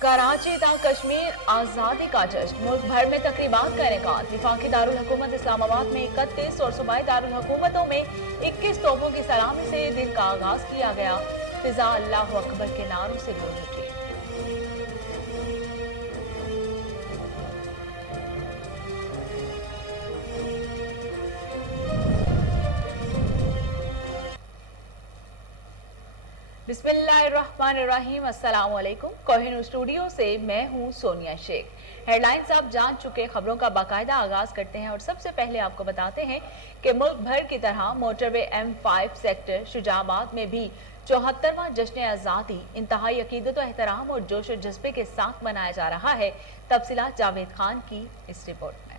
कराची تا कश्मीर आज़ादी का जश्न, मुल्क भर में तकरीबात का इनेकाद। वफाकी दारुल हुकूमत इस्लामाबाद में 31 और सूबाई दारुल हुकूमतों में 21 तोपों की सलामी से दिन का आगाज किया गया। फिजा अल्लाह अकबर के नारों से गूंज उठी। बिस्मिल्लाहिर्रहमानिर्रहीम, अस्सलाम वालेकुम। कोहिनूर स्टूडियो से मैं हूं सोनिया शेख। हेडलाइंस आप जान चुके, खबरों का बाकायदा आगाज करते हैं और सबसे पहले आपको बताते हैं कि मुल्क भर की तरह मोटरवे M5 सेक्टर शुजाबाद में भी 74वां जश्न आज़ादी इंतहाई अकीदत व एहतराम और जोश और जज्बे के साथ मनाया जा रहा है। तफसीलात जावेद खान की इस रिपोर्ट में।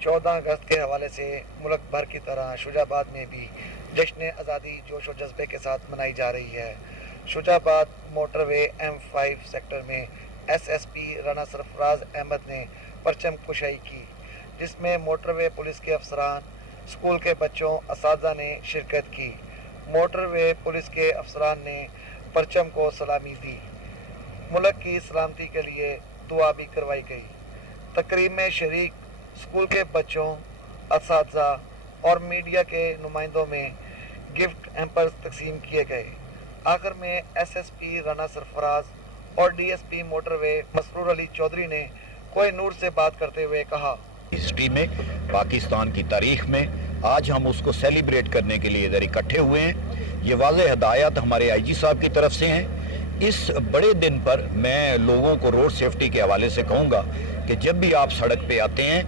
14 अगस्त के हवाले से मुल्क भर की तरह शुजाबाद में भी जश्न आज़ादी जोश और जज्बे के साथ मनाई जा रही है। शुजाबाद मोटरवे M5 सेक्टर में SSP राना सरफराज अहमद ने परचम कुशाई की, जिसमें मोटरवे पुलिस के अफसरान, स्कूल के बच्चों, असातिज़ा ने शिरकत की। मोटरवे पुलिस के अफसरान ने परचम को सलामी दी। मुल्क की सलामती के लिए दुआ भी करवाई गई। तकरीब में शरीक स्कूल के बच्चों, असातिज़ा और मीडिया के नुमाइंदों में गिफ्ट हैम्पर्स तकसीम किए गए। आखिर में SSP राना सरफराज और DSP मोटरवे मसरूर अली चौधरी ने कोहिनूर से बात करते हुए कहा, हिस्ट्री में, पाकिस्तान की तारीख में आज हम उसको सेलिब्रेट करने के लिए इधर इकट्ठे हुए हैं। ये वाज़ेह हदायत हमारे IG साहब की तरफ से हैं। इस बड़े दिन पर मैं लोगों को रोड सेफ्टी के हवाले से कहूँगा कि जब भी आप सड़क पे आते हैं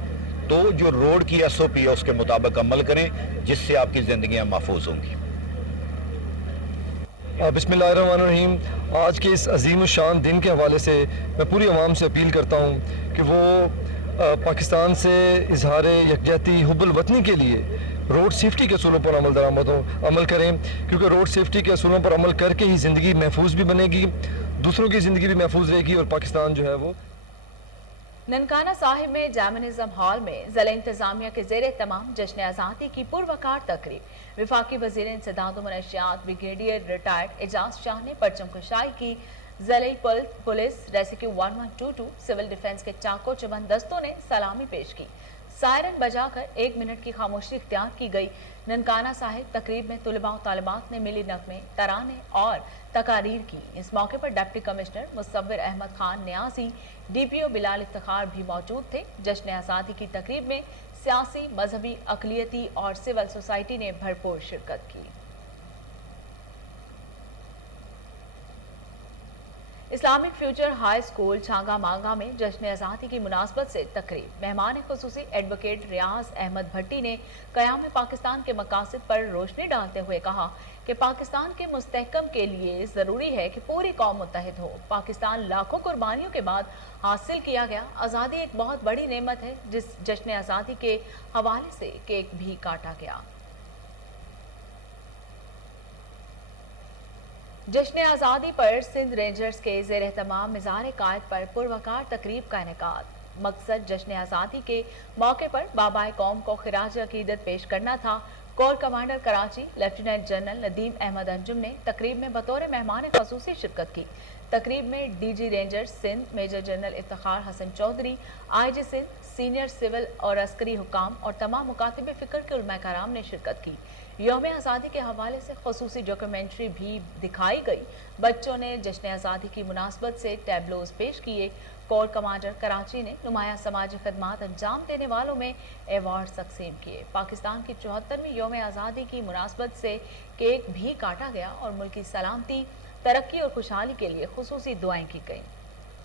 तो जो रोड की SOP है उसके मुताबिक अमल करें, जिससे आपकी ज़िंदगियाँ महफूज होंगी। बिस्मिल्लाहिर्रहमानिर्रहीम। आज के इस अजीम शान दिन के हवाले से मैं पूरी आवाम से अपील करता हूँ कि वो पाकिस्तान से इजहार यकजहती हुब्बुल वतनी के लिए रोड सेफ्टी के असूलों पर अमल करें, क्योंकि रोड सेफ्टी के असूलों पर अमल करके ही ज़िंदगी महफूज भी बनेगी, दूसरों की ज़िंदगी भी महफूज रहेगी और पाकिस्तान जो है वो। ननकाना साहिब में जैमनिज्म हॉल में ज़िला इंतजामिया के ज़ेरे तमाम जश्न आज़ादी की पुरवकार तकरीब। विफाकी वज़ीर इंसदाद व मनशियात ब्रिगेडियर रिटायर्ड एजाज शाह ने परचम कुशाई की। ज़िले पुलिस रेस्क्यू 1122 सिविल डिफेंस के चाको चबंद दस्तों ने सलामी पेश की। सायरन बजाकर 1 मिनट की खामोशी इख्तियार की गई। ननकाना साहिब तकरीब में तुलबा और तालिबात ने मिली नगमे, तराने और तकारीर की। इस मौके पर deputy commissioner मुसव्विर Ahmad Khan Niazi, DPO Bilal Iftikhar भी मौजूद थे। जश्न आज़ादी की तकरीब में सियासी, मजहबी, अक़लियती और सिविल सोसाइटी ने भरपूर शिरकत की। Islamic future high school Changa मांगा में जश्न आज़ादी की मुनासबत से तकरीब। मेहमान खुसूसी एडवोकेट रियाज अहमद भट्टी ने क़याम पाकिस्तान के मकासद पर रोशनी डालते हुए कहा कि पाकिस्तान के मुस्तहकम के लिए ज़रूरी है कि पूरी कौम मुत्तहिद हो। पाकिस्तान लाखों कुर्बानियों के बाद हासिल किया गया आज़ादी एक बहुत बड़ी नेमत है, जिस जश्न आज़ादी के हवाले से केक भी काटा गया। जश्न आज़ादी पर सिंध रेंजर्स के ज़ेर एहतमाम मिज़ार कायद पर पुरवकार तकरीब का इनेकाद। मकसद जश्न आज़ादी के मौके पर बाबाए कौम को खिराज अकीदत पेश करना था। Corps commander Karachi lieutenant general Nadeem Ahmed Anjum ने तकरीब में बतौर मेहमान ख़ुसूसी शिरकत की। तकरीब में DG Rangers Sindh major general Iftikhar Hasan Chaudhry, IG Sindh, senior civil और अस्करी हुकाम और तमाम मुकातिब फ़िक्र के उलमा कराम ने शिरकत की। यौम आज़ादी के हवाले से ख़ुसूसी डॉक्यूमेंट्री भी दिखाई गई। बच्चों ने जश्न आज़ादी की मुनासबत से टैबलोज पेश किए। कोर कमांडर कराची ने नुमाया समाजी खदमात अंजाम देने वालों में एवार्ड तकसीम किए। पाकिस्तान की 74वीं यौम आज़ादी की मुनासबत से केक भी काटा गया और मुल्क की सलामती, तरक्की और खुशहाली के लिए खुसूसी दुआएं की गई।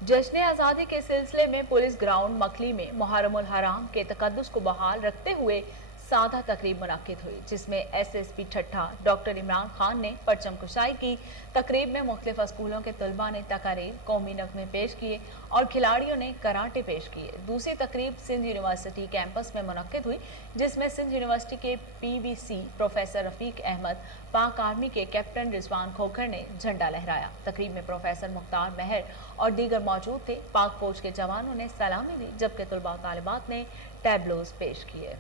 जश्न आज़ादी के सिलसिले में पुलिस ग्राउंड मखली में मुहर्रमुल हराम के तकद्दुस को बहाल रखते हुए सादा तकरीब मुनक्किद हुई, जिसमें SSP ठट्ठा डॉक्टर इमरान खान ने परचम कुशाई की। तकरीब में मुख्तलिफ स्कूलों के तलबा ने तकारीर, कौमी नगमे पेश किए और खिलाड़ियों ने कराटे पेश किए। दूसरी तकरीब सिंध यूनिवर्सिटी कैंपस में मुनक्किद हुई, जिसमें सिंध यूनिवर्सिटी के PVC प्रोफेसर रफीक अहमद, पाक आर्मी के कैप्टन रिजवान खोखर ने झंडा लहराया। तकरीब में प्रोफेसर मुख्तार महर और दीगर मौजूद थे। पाक फौज के जवानों ने सलामी दी, जबकि तलबा और तालिबात ने टैबलोज पेश किए।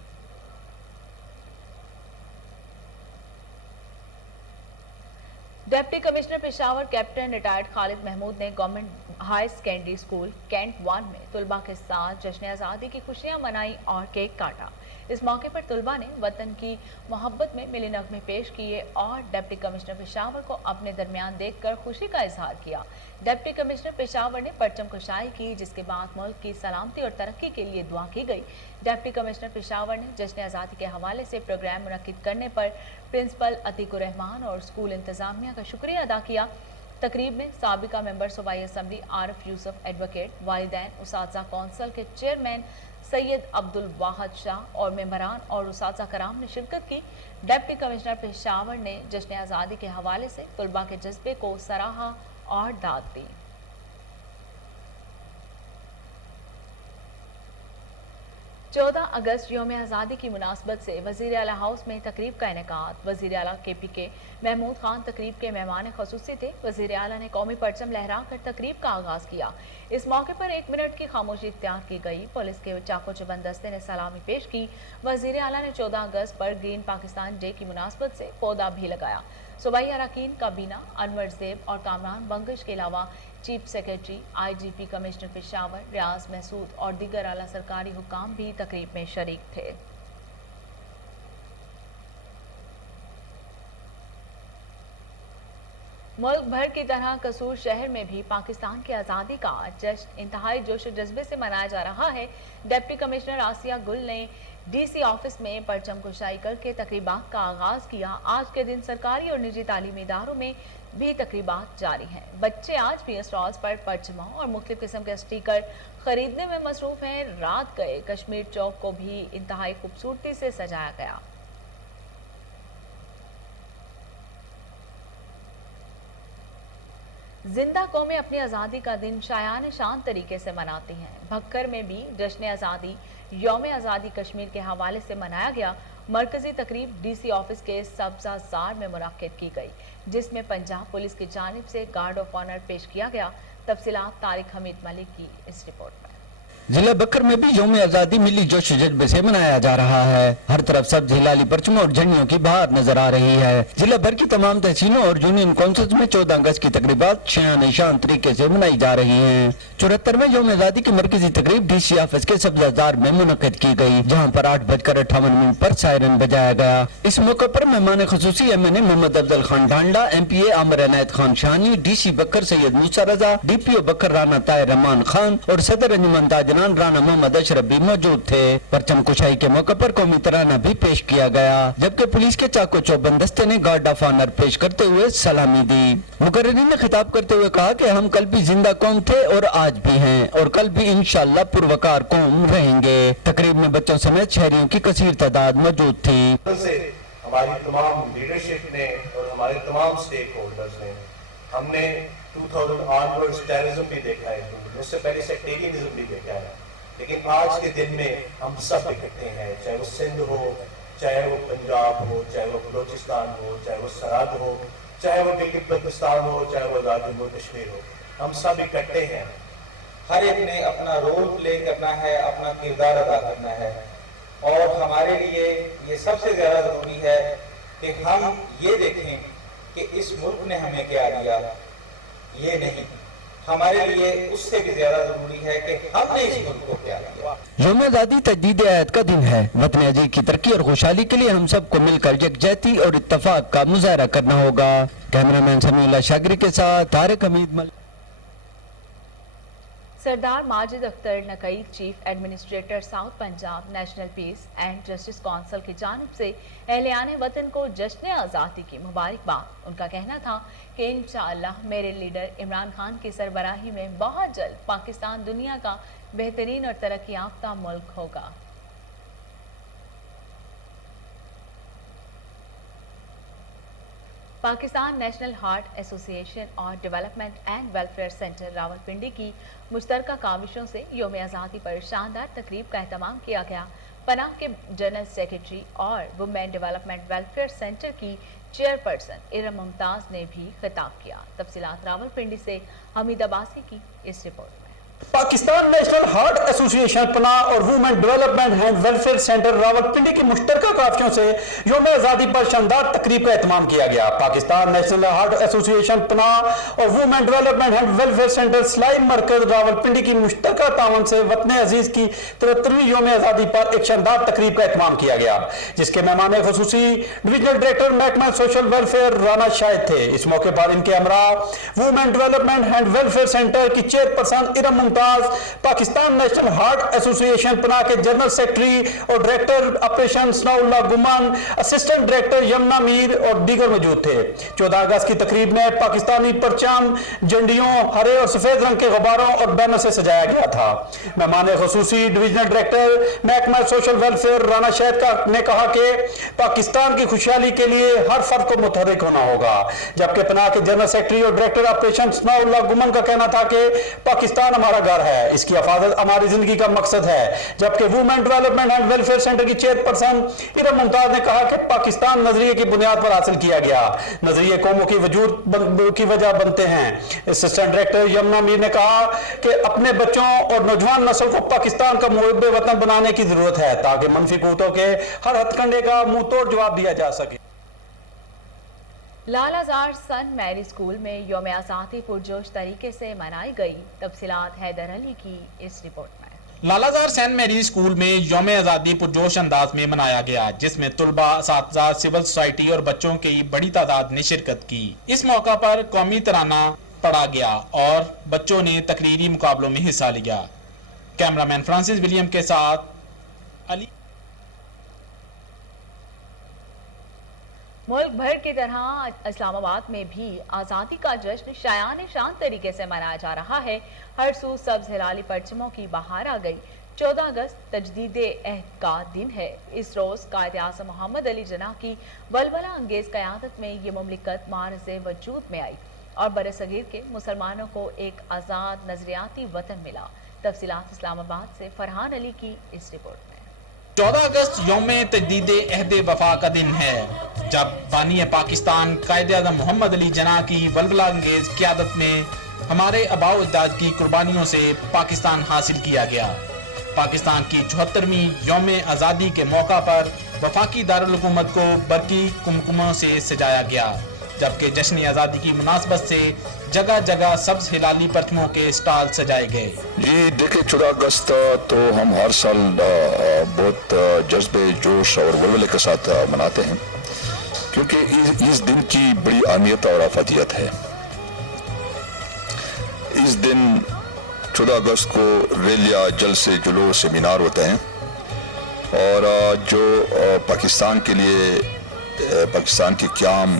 Deputy commissioner Peshawar captain retired Khalid Mahmood ने government high secondary school cantt 1 में तलबा के साथ जश्न आज़ादी की खुशियां मनाई और केक काटा। इस मौके पर तलबा ने वतन की मोहब्बत में मिली नगमे पेश किए और डिप्टी कमिश्नर पेशावर को अपने दरमियान देखकर खुशी का इजहार किया। डिप्टी कमिश्नर पेशावर ने परचम कुशाई की, जिसके बाद मुल्क की सलामती और तरक्की के लिए दुआ की गई। डिप्टी कमिश्नर पेशावर ने जश्न आज़ादी के हवाले से प्रोग्राम मुनक्किद करने पर प्रिंसिपल अतीकुर रहमान और स्कूल इंतजामिया का शुक्रिया अदा किया। तकरीब में साबिका मेंबर सूबाई असम्बली आरिफ यूसुफ एडवोकेट, वालिदैन, उसातिज़ा कौंसिल के चेयरमैन सैयद अब्दुल वाहद शाह और मेंबरान और उसातिज़ा कराम ने शिरकत की। डिप्टी कमिश्नर पेशावर ने जश्न आज़ादी के हवाले से तलबा के जज्बे को सराहा और दाद दी। 14 अगस्त यौम आज़ादी की मुनासबत से वज़ीर आला हाउस में तकरीब का इनेकाद। वज़ीर आला KPK महमूद खान तकरीब के मेहमान ख़ुसूसी थे। वज़ीर आला ने कौमी परचम लहरा कर तकरीब का आगाज़ किया। इस मौके पर 1 मिनट की खामोशी इख्तियार की गई। पुलिस के चाको चबंद दस्ते ने सलामी पेश की। वज़ीर आला ने 14 अगस्त पर ग्रीन पाकिस्तान डे की मुनासबत से पौधा भी लगाया। सूबाई अरकान काबीना अनवर ज़ेब और कामरान बंगश के अलावा chief secretary, IGP commissioner Peshawar Riaz Mehsud और दीगर आला सरकारी हुकाम भी तकरीब में शरीक थे। मुल्क भर की तरह कसूर शहर में भी पाकिस्तान की आज़ादी का जश्न इंतहाई जोश और जज्बे से मनाया जा रहा है। डिप्टी कमिश्नर आसिया गुल ने DC ऑफिस में परचम कुशाई करके तकरीबात का आगाज किया। आज के दिन सरकारी और निजी तालीमी इदारों में भी तकरीबात जारी हैं। बच्चे आज भी स्टॉल्स पर परचमों और मुख्तलिफ किस्म के स्टिकर खरीदने में मसरूफ हैं। रात गए कश्मीर चौक को भी इंतहाई खूबसूरती से सजाया गया। जिंदा कौमें अपनी आज़ादी का दिन शायान शान तरीके से मनाती हैं। भक्कर में भी जश्न आज़ादी यौम आज़ादी कश्मीर के हवाले से मनाया गया। मरकजी तकरीब DC ऑफिस के सब्ज़ाज़ार में मुनक्किद की गई, जिसमें पंजाब पुलिस की जानिब से गार्ड ऑफ ऑनर पेश किया गया। तफसीलात तारिक हमीद मलिक की इस रिपोर्ट में। जिला बकर में भी यौम आज़ादी मिली जोश जज्बे से मनाया जा रहा है। हर तरफ सब्ज हिलाली परचमों और झंडियों की बहार नजर आ रही है। जिला भर की तमाम तहसीलों और यूनियन काउंसिल्स में 14 अगस्त की तकरीबात शान शान तरीके से मनाई जा रही हैं। 74वें यौम आज़ादी की मरकजी तकरीब DC ऑफिस के सब्ज़ाज़ार में मुनक्किद की गई, जहाँ पर 8:58 पर सायरन बजाया गया। इस मौके पर मेहमान खुसूसी MNA मोहम्मद अफजल खान ढांडा, MPA आमिर इनायत खान शानी, DC बकर सैयद मूसा रजा, DPO बकर राना ताहिर रहमान खान और सदर अंजुमन ताजना राना मोहम्मद अशरफ भी मौजूद थे। परचम कुशाई के मौके पर कौमी तराना भी पेश किया गया, जबकि पुलिस के चाको चौबंद दस्ते ने गार्ड ऑफ ऑनर पेश करते हुए सलामी दी। मुकर्रिरीन ने खिताब करते हुए कहा कि हम कल भी जिंदा कौम थे और आज भी हैं और कल भी इंशाअल्लाह पुरवकार कौम रहेंगे। तकरीब में बच्चों समेत शहरियों की कसीर तादाद मौजूद थी। हमारी तमाम लीडरशिप ने और हमारे तमाम स्टेक होल्डर्स ने, हमने 2000 ऑनवर्ड्स टेररिज्म भी देखा है, उससे पहले सेक्टेरियनिज्म भी देखा है, लेकिन आज के दिन में हम सब इकट्ठे हैं, चाहे वो सिंध हो, चाहे वो पंजाब हो, चाहे वो बलोचिस्तान हो, चाहे वो सरहद हो, चाहे वो गिलगित बल्तिस्तान हो, चाहे वो आज़ाद जम्मू कश्मीर हो, हम सब इकट्ठे हैं। हर एक ने अपना रोल प्ले करना है, अपना किरदार अदा करना है और हमारे लिए ये सबसे ज़्यादा ज़रूरी है कि हम ये देखें कि इस मुल्क ने हमें क्या दिया, ये नहीं, हमारे लिए उससे भी ज्यादा जरूरी है कि हमने इस मुल्क को क्या दिया। यौम आज़ादी तजदीद आयत का दिन है। वतन अजीज की तरक्की और खुशहाली के लिए हम सबको मिलकर यकजहती और इत्तफाक का मुजाहरा करना होगा। कैमरामैन समीउल्लाह शागरी के साथ Tariq Hameed Malik. Sardar Majid Akhtar Nakai, chief administrator south Punjab national peace and justice council की जानिब से अहले वतन को जश्न आज़ादी की मुबारकबाद। उनका कहना था कि इंशाअल्लाह मेरे लीडर इमरान खान की सरबराही में बहुत जल्द पाकिस्तान दुनिया का बेहतरीन और तरक्की याफ्ता मुल्क होगा। पाकिस्तान नेशनल हार्ट एसोसिएशन और development and welfare centre Rawalpindi की मुश्तरका काविशों से योम आज़ादी पर शानदार तकरीब का एहतमाम किया गया। पनाह के जनरल सेक्रेटरी और वुमेन डेवलपमेंट वेलफेयर सेंटर की चेयरपर्सन इरम मुमताज ने भी खिताब किया। तफसीलात रावलपिंडी से हमीद अब्बासी की इस रिपोर्ट में। पाकिस्तान नेशनल हार्ट एसोसिएशन पनाह और women development and welfare centre Rawalpindi की मुश्तरका काफियों से योम आज़ादी पर शानदार तकरीब का एहतमाम किया गया। पाकिस्तान नेशनल हार्ट एसोसिएशन पनाह और women development and welfare centre सिलाई मरकज रावलपिंडी की मुश्तरका तावन से वतन अजीज की 73वीं योम आज़ादी पर एक शानदार तकरीब का एहतमाम किया गया, जिसके मेहमान खुसूसी डिविजनल डायरेक्टर महकमा सोशल वेलफेयर राना शाहिद थे। इस मौके पर इनके हमरा women development and welfare centre की chairperson Iram Pakistan national heart association पनाह के जनरल सेक्रेटरी और director operation Sanaullah Gumaan, assistant director Yumna Mir और दीगर मौजूद थे। 14 अगस्त की तकरीब में पाकिस्तानी परचम झंडियों, हरे और सफेद रंग के गुब्बारों और बैनर से सजाया गया था। मेहमान खुसूसी डिविजनल डायरेक्टर महकमा सोशल वेलफेयर राना शाहिद ने कहा कि पाकिस्तान की खुशहाली के लिए हर फर्द को मुतहर्रिक होना होगा, जबकि पनाह के जनरल सेक्रेटरी और डायरेक्टर ऑपरेशन सनाउल्लाह गुमान का कहना था कि पाकिस्तान हमारा घर है, इसकी हिफाजत हमारी जिंदगी का मकसद है। जबकि women development and welfare centre की चेयरपर्सन इरम मुमताज ने कहा कि पाकिस्तान नजरिए की बुनियाद पर हासिल किया गया, नजरिए कौमों की वजूद की वजह बनते हैं। असिस्टेंट डायरेक्टर यमुना मीर ने कहा कि अपने बच्चों और नौजवान नस्ल को पाकिस्तान का मुहिब वतन बनाने की जरूरत है, ताकि मनफी कुव्वतों के हर हथकंडे का मुंह तोड़ जवाब दिया जा सके। लालाजार सन मैरी स्कूल में योम आज़ादी पुरजोश तरीके से मनाई गई। तफसीलात हैदर अली की इस रिपोर्ट में। लालाजार सेंट मैरी स्कूल में योम आज़ादी पुरजोश अंदाज में मनाया गया, जिसमें तुलबा, असातिज़ा, सिविल सोसाइटी और बच्चों की बड़ी तादाद ने शिरकत की। इस मौका पर कौमी तराना पढ़ा गया और बच्चों ने तकरीरी मुकाबलों में हिस्सा लिया। कैमरामैन फ्रांसिस विलियम के साथ अली। मुल्क भर की तरह इस्लामाबाद में भी आज़ादी का जश्न शायान शान तरीके से मनाया जा रहा है। हर सू सब्ज हिलाली परचमों की बहार आ गई। 14 अगस्त तजदीदे अहद का दिन है। इस रोज़ कायद आज़म मोहम्मद अली जिन्ना की वलवला अंगेज क़यादत में ये मुमलिकत मारज़े वजूद में आई और बरसगीर के मुसलमानों को एक आज़ाद नजरियाती वतन मिला। तफसीलात इस्लामाबाद से फरहान अली की इस रिपोर्ट में। 14 अगस्त यौम तजदीदे अहद वफा का दिन है, जब बानी पाकिस्तान कायद आज़म मोहम्मद अली जिन्ना की वलवला अंगेज क़यादत में हमारे आबाओ अजदाद की कुर्बानियों से पाकिस्तान हासिल किया गया। पाकिस्तान की 74वीं यौम आज़ादी के मौका पर वफाकी दारुल हुकूमत को बरकी कुमकुमों से सजाया गया, जबकि जश्न आज़ादी की मुनासबत से जगह जगह सब्ज हिलाली परचमों के स्टॉल सजाए गए। जी देखिए, 14 अगस्त तो हम हर साल बहुत जज्बे, जोश और वलवले के साथ मनाते हैं, क्योंकि इस दिन की बड़ी अहमियत और अफादियत है। इस दिन 14 अगस्त को रैलियाँ, जलसे, जुलूस, सेमिनार होते हैं और जो पाकिस्तान के लिए, पाकिस्तान की क़याम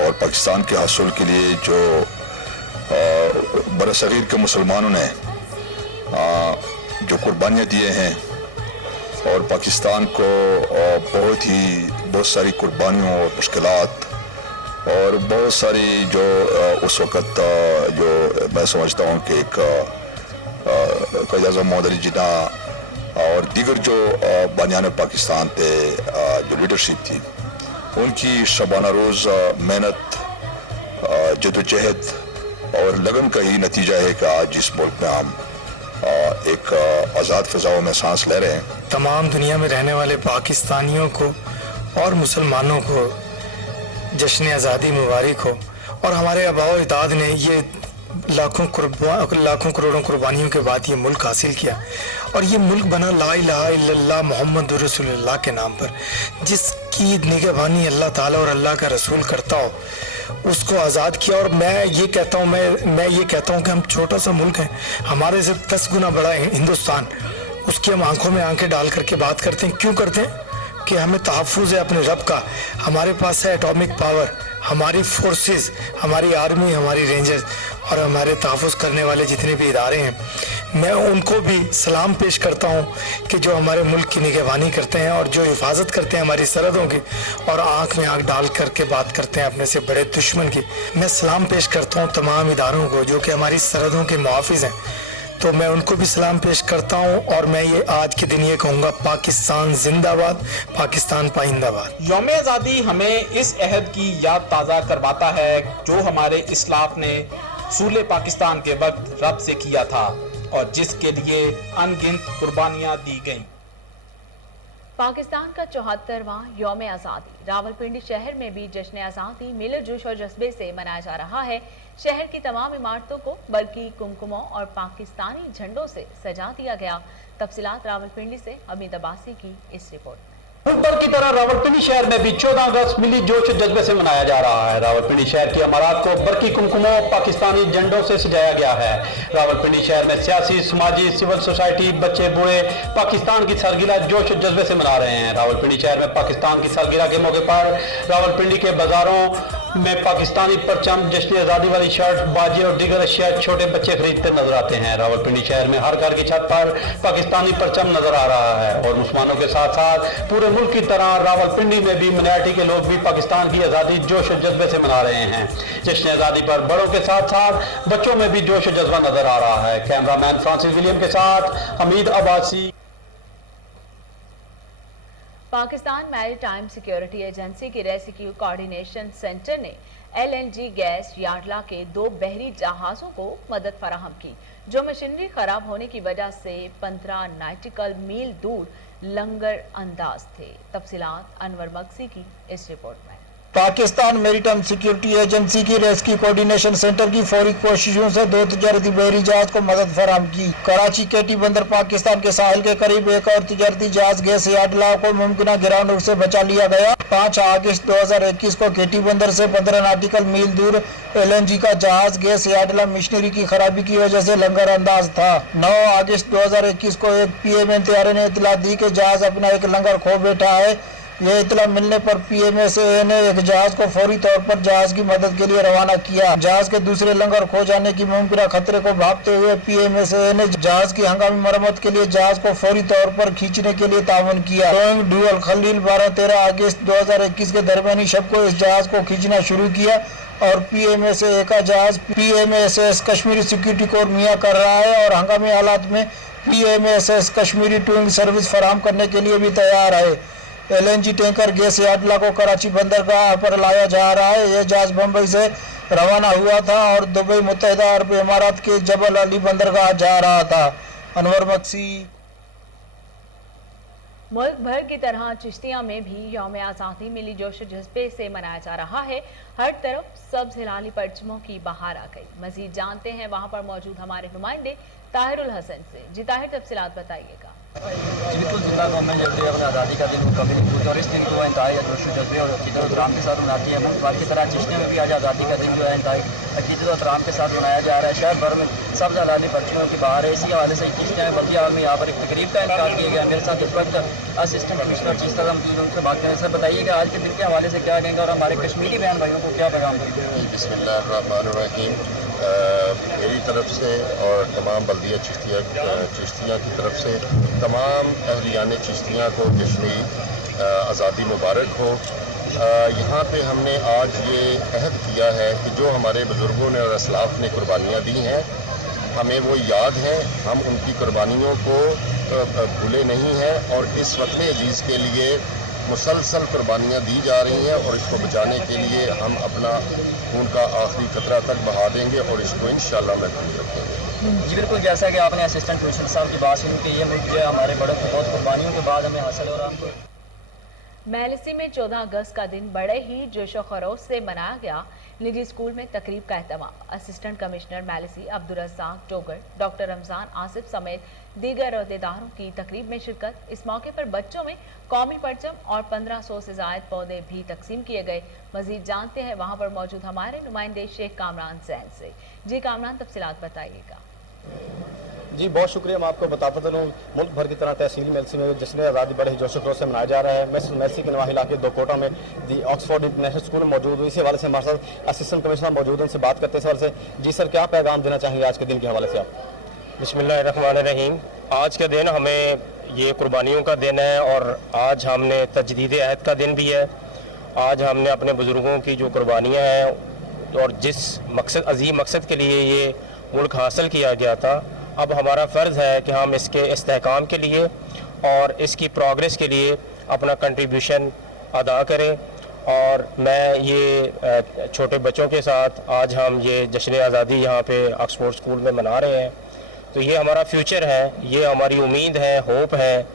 और पाकिस्तान के हसूल के लिए जो बरसगीर के मुसलमानों ने जो कुर्बानियाँ दिए हैं और पाकिस्तान को बहुत सारी कुर्बानियों और मुश्किलात और बहुत सारी जो उस वक़्त जो मैं समझता हूँ कि एक कायद आज़म मोहम्मद अली जिन्ना और दीगर जो बानियान पाकिस्तान थे, जो लीडरशिप थी, उनकी शबाना रोज़ मेहनत, जदोजहद और लगन का ही नतीजा है कि आज इस मुल्क में हम एक आज़ाद फ़िज़ाओं में सांस ले रहे हैं। तमाम दुनिया में रहने वाले पाकिस्तानियों को और मुसलमानों को जश्न आज़ादी मुबारक हो। और हमारे आबाओ अजदाद ने ये लाखों करोड़ों कुर्बानियों के बाद ये मुल्क हासिल किया और ये मुल्क बना ला इलाहा इल्लल्लाह मुहम्मद रसूलुल्लाह के नाम पर। जिसकी निगहबानी अल्लाह ताला और अल्लाह का रसूल करता हो, उसको आज़ाद किया। और मैं ये कहता हूँ कि हम छोटा सा मुल्क हैं, हमारे से 10 गुना बड़ा है हिंदुस्तान, उसकी हम आंखों में आंखें डाल करके बात करते हैं। क्यों करते हैं? कि हमें तहफ़्फ़ुज़ है अपने रब का, हमारे पास है एटॉमिक पावर, हमारी फोर्सेस, हमारी आर्मी, हमारी रेंजर्स, और हमारे तहफ़्फ़ुज़ करने वाले जितने भी इदारे हैं, मैं उनको भी सलाम पेश करता हूँ कि जो हमारे मुल्क की निगहबानी करते हैं और जो हिफाजत करते हैं हमारी सरहदों की और आँख में आँख डाल करके बात करते हैं अपने से बड़े दुश्मन की। मैं सलाम पेश करता हूँ तमाम इदारों को जो कि हमारी सरहदों के मुहाफ़िज़ हैं, तो मैं उनको भी सलाम पेश करता हूँ। और मैं ये आज के दिन ये कहूँगा, पाकिस्तान जिंदाबाद, पाकिस्तान पाइंदाबाद। यौम आज़ादी हमें इस अहद की याद ताज़ा करवाता है जो हमारे इस्लाफ ने सूले पाकिस्तान के वक्त रब से किया था और जिसके लिए अनगिनत कुर्बानियाँ दी गईं। पाकिस्तान का 74वां यौम आज़ादी रावलपिंडी शहर में भी जश्न आज़ादी मिले जोश और जज्बे से मनाया जा रहा है। शहर की तमाम इमारतों को बल्कि कुमकुमों और पाकिस्तानी झंडों से सजा दिया गया। तफसीलात रावलपिंडी से हमीद अब्बासी की इस रिपोर्ट में। मुल्क भर की तरह रावलपिंडी शहर में भी 14 अगस्त मिली जोश और जज्बे से मनाया जा रहा है। रावलपिंडी शहर की इमारत को बरकी कुमकुमों पाकिस्तानी झंडों से सजाया गया है। रावलपिंडी शहर में सियासी, समाजी, सिविल सोसाइटी, बच्चे बूढ़े पाकिस्तान की सालगिरह जोश और जज्बे से मना रहे हैं। रावलपिंडी शहर में पाकिस्तान की सालगिरह के मौके पर रावलपिंडी के बाजारों में पाकिस्तानी परचम, जश्न आज़ादी वाली शर्ट, बाजे और दीगर अशिया छोटे बच्चे खरीदते नजर आते हैं। रावलपिंडी शहर में हर घर की छत पर पाकिस्तानी परचम नजर आ रहा है और मुसलमानों के साथ साथ पूरे मुल्क की तरह रावलपिंडी में भी मिनारिटी के लोग भी पाकिस्तान की आज़ादी जोश और जज्बे से मना रहे हैं। जश्न आज़ादी पर बड़ों के साथ साथ बच्चों में भी जोश और जज्बा नजर आ रहा है। कैमरामैन फ्रांसिस विलियम के साथ Hamid Abbasi. Pakistan maritime security agency की रेस्क्यू कोऑर्डिनेशन सेंटर ने LNG गैस यार्डला के 2 बहरी जहाज़ों को मदद फराहम की जो मशीनरी खराब होने की वजह से 15 नॉटिकल मील दूर लंगर अंदाज थे। तफसीलात अनवर मक्सी की इस रिपोर्ट में। पाकिस्तान मैरीटाइम सिक्योरिटी एजेंसी की रेस्क्यू कोऑर्डिनेशन सेंटर की फौरी कोशिशों से 2 तिजारती बहरी जहाज को मदद फराहम की। कराची केटी बंदर पाकिस्तान के साहिल के करीब एक और तिजारती जहाज गैस यार्डला को मुमकिन गिरावट से बचा लिया गया। 5 अगस्त 2021 को केटी बंदर से 15 नॉटिकल मील दूर LNG का जहाज गैस यार्डला मशीनरी की खराबी की वजह से लंगर अंदाज था। 9 अगस्त 2021 को एक PMA तैयारे ने इतला दी कि जहाज अपना एक लंगर खो बैठा है। यह इतला मिलने पर PMA ने एक जहाज को फौरी तौर पर जहाज की मदद के लिए रवाना किया। जहाज के दूसरे लंगर खो जाने की मुमकिन खतरे को भांपते हुए PMA ने जहाज की हंगामी मरम्मत के लिए जहाज को फौरी तौर पर खींचने के लिए ताउन किया। ड्यूअल खलील 12-13 अगस्त 2021 के दरमियानी शब को इस जहाज को खींचना शुरू किया और PMA का जहाज PMSS कश्मीरी सिक्योरिटी कोर मियां कर रहा है और हंगामी हालात में PMSS कश्मीरी टूइंग सर्विस फराहम करने के लिए भी तैयार है। LNG टैंकर गैस यार्डला को कराची बंदरगाह पर लाया जा रहा है। यह जहाज बम्बई से रवाना हुआ था और दुबई मुत्तहिदा अरब इमारात के जबल अली बंदरगाह जा रहा था। अनवर मक्सी। मुल्क भर की तरह चिश्तिया में भी यौम आज़ादी मिली जोश जज्बे से मनाया जा रहा है। हर तरफ सब्ज हिलाली परचमों की बहार आ गई। मजीद जानते हैं वहां पर मौजूद हमारे नुमाइंदे ताहिरुल हसन से। जी ताहिर, तफसीलात बताइएगा। बिल्कुल, जिंदा कौमें जब भी अपनी आज़ादी का दिन कभी नहीं भूलती और इस दिन को इंतहाई जोश जज्बे और अक़ीदत और इहतराम के साथ मनाती है। मुल्क भर की तरह चिश्तिया में भी आज आज़ादी का दिन जो है इंतहाई अक़ीदत और इहतराम के साथ मनाया जा रहा है। शहर भर में सब्ज़ हिलाली परचमों की बहार है। इसी हवाले से चिश्तिया में बल्दिया हॉल में यहाँ पर एक तकरीब का इंतकाल किया गया। मेरे साथ इस वक्त असिस्टेंट कमिश्नर चिश्तिया मौजूद, उनसे बात करें। सर बताइएगा आज के दिन के हवाले से क्या कहेंगे और हमारे कश्मीरी बहन भाइयों को क्या पैगाम देंगे? बिस्मिल्लाहिर्रहमानिर्रहीम। मेरी तरफ से और तमाम बल्दिया चिश्तिया की तरफ से तमाम अहलियान चिश्तिया को जश्न आज़ादी मुबारक हो। यहाँ पे हमने आज ये अहद किया है कि जो हमारे बुज़ुर्गों ने और असलाफ ने कुर्बानियाँ दी हैं हमें वो याद है, हम उनकी कुर्बानियों को भूले नहीं हैं और इस वक्त अजीज़ के लिए मुसलसल कुर्बानियाँ दी जा रही हैं और इसको बचाने के लिए हम अपना खून का आखिरी कतरा तक बहा देंगे और इसको इंशाअल्लाह महफूज रखेंगे। जी बिल्कुल, जैसा कि आपने असिस्टेंट कमिश्नर साहब की बात सुनी कि ये मुल्क जो है हमारे बड़े बहुत कुर्बानियों के बाद हमें हासिल हो रहा है। मैलसी में 14 अगस्त का दिन बड़े ही जोशो खरोश से मनाया गया। निजी स्कूल में तकरीब का एहतमाम। Assistant commissioner Mailsi Abdul रज़्ज़ाक टोगर, doctor Ramzan Asif समेत दीगर अहदेदारों की तकरीब में शिरकत। इस मौके पर बच्चों में कौमी परचम और 1500 से ज़ायद पौधे भी तकसीम किए गए। मजीद जानते हैं वहाँ पर मौजूद हमारे नुमाइंदे शेख कामरान जैन से। जी कामरान, तफसीलात बताइएगा। जी बहुत शुक्रिया। मैं आपको बताता चलूँ, मुल्क भर की तरह तहसील मेलसी में जश्न आज़ादी बड़े ही जोश खरोश से मनाया जा रहा है। मैं मेलसी के नवाही इलाके दो कोटा में दी ऑक्सफोर्ड इंटरनेशनल स्कूल में मौजूद हूँ। इसी हवाले से हमारे साथ असिस्टेंट कमिश्नर मौजूद हैं, उनसे बात करते हैं इस हवाले से। जी सर, क्या पैगाम देना चाहेंगे आज के दिन के हवाले से आप? बिस्मिल्लाहिर्रहमानिर्रहीम। आज का दिन हमें ये कुर्बानियों का दिन है और आज हमने तजदीद अहद का दिन भी है। आज हमने अपने बुज़ुर्गों की जो कुर्बानियाँ हैं और जिस मकसद अजीम मकसद के लिए ये मुल्क हासिल किया गया था, अब हमारा फ़र्ज़ है कि हम इसके इस्तेहकाम के लिए और इसकी प्रोग्रेस के लिए अपना कंट्रीब्यूशन अदा करें। और मैं ये छोटे बच्चों के साथ आज हम ये जश्न आज़ादी यहाँ पे ऑक्सफोर्ड स्कूल में मना रहे हैं। तो ये हमारा फ्यूचर है, ये हमारी उम्मीद है, होप है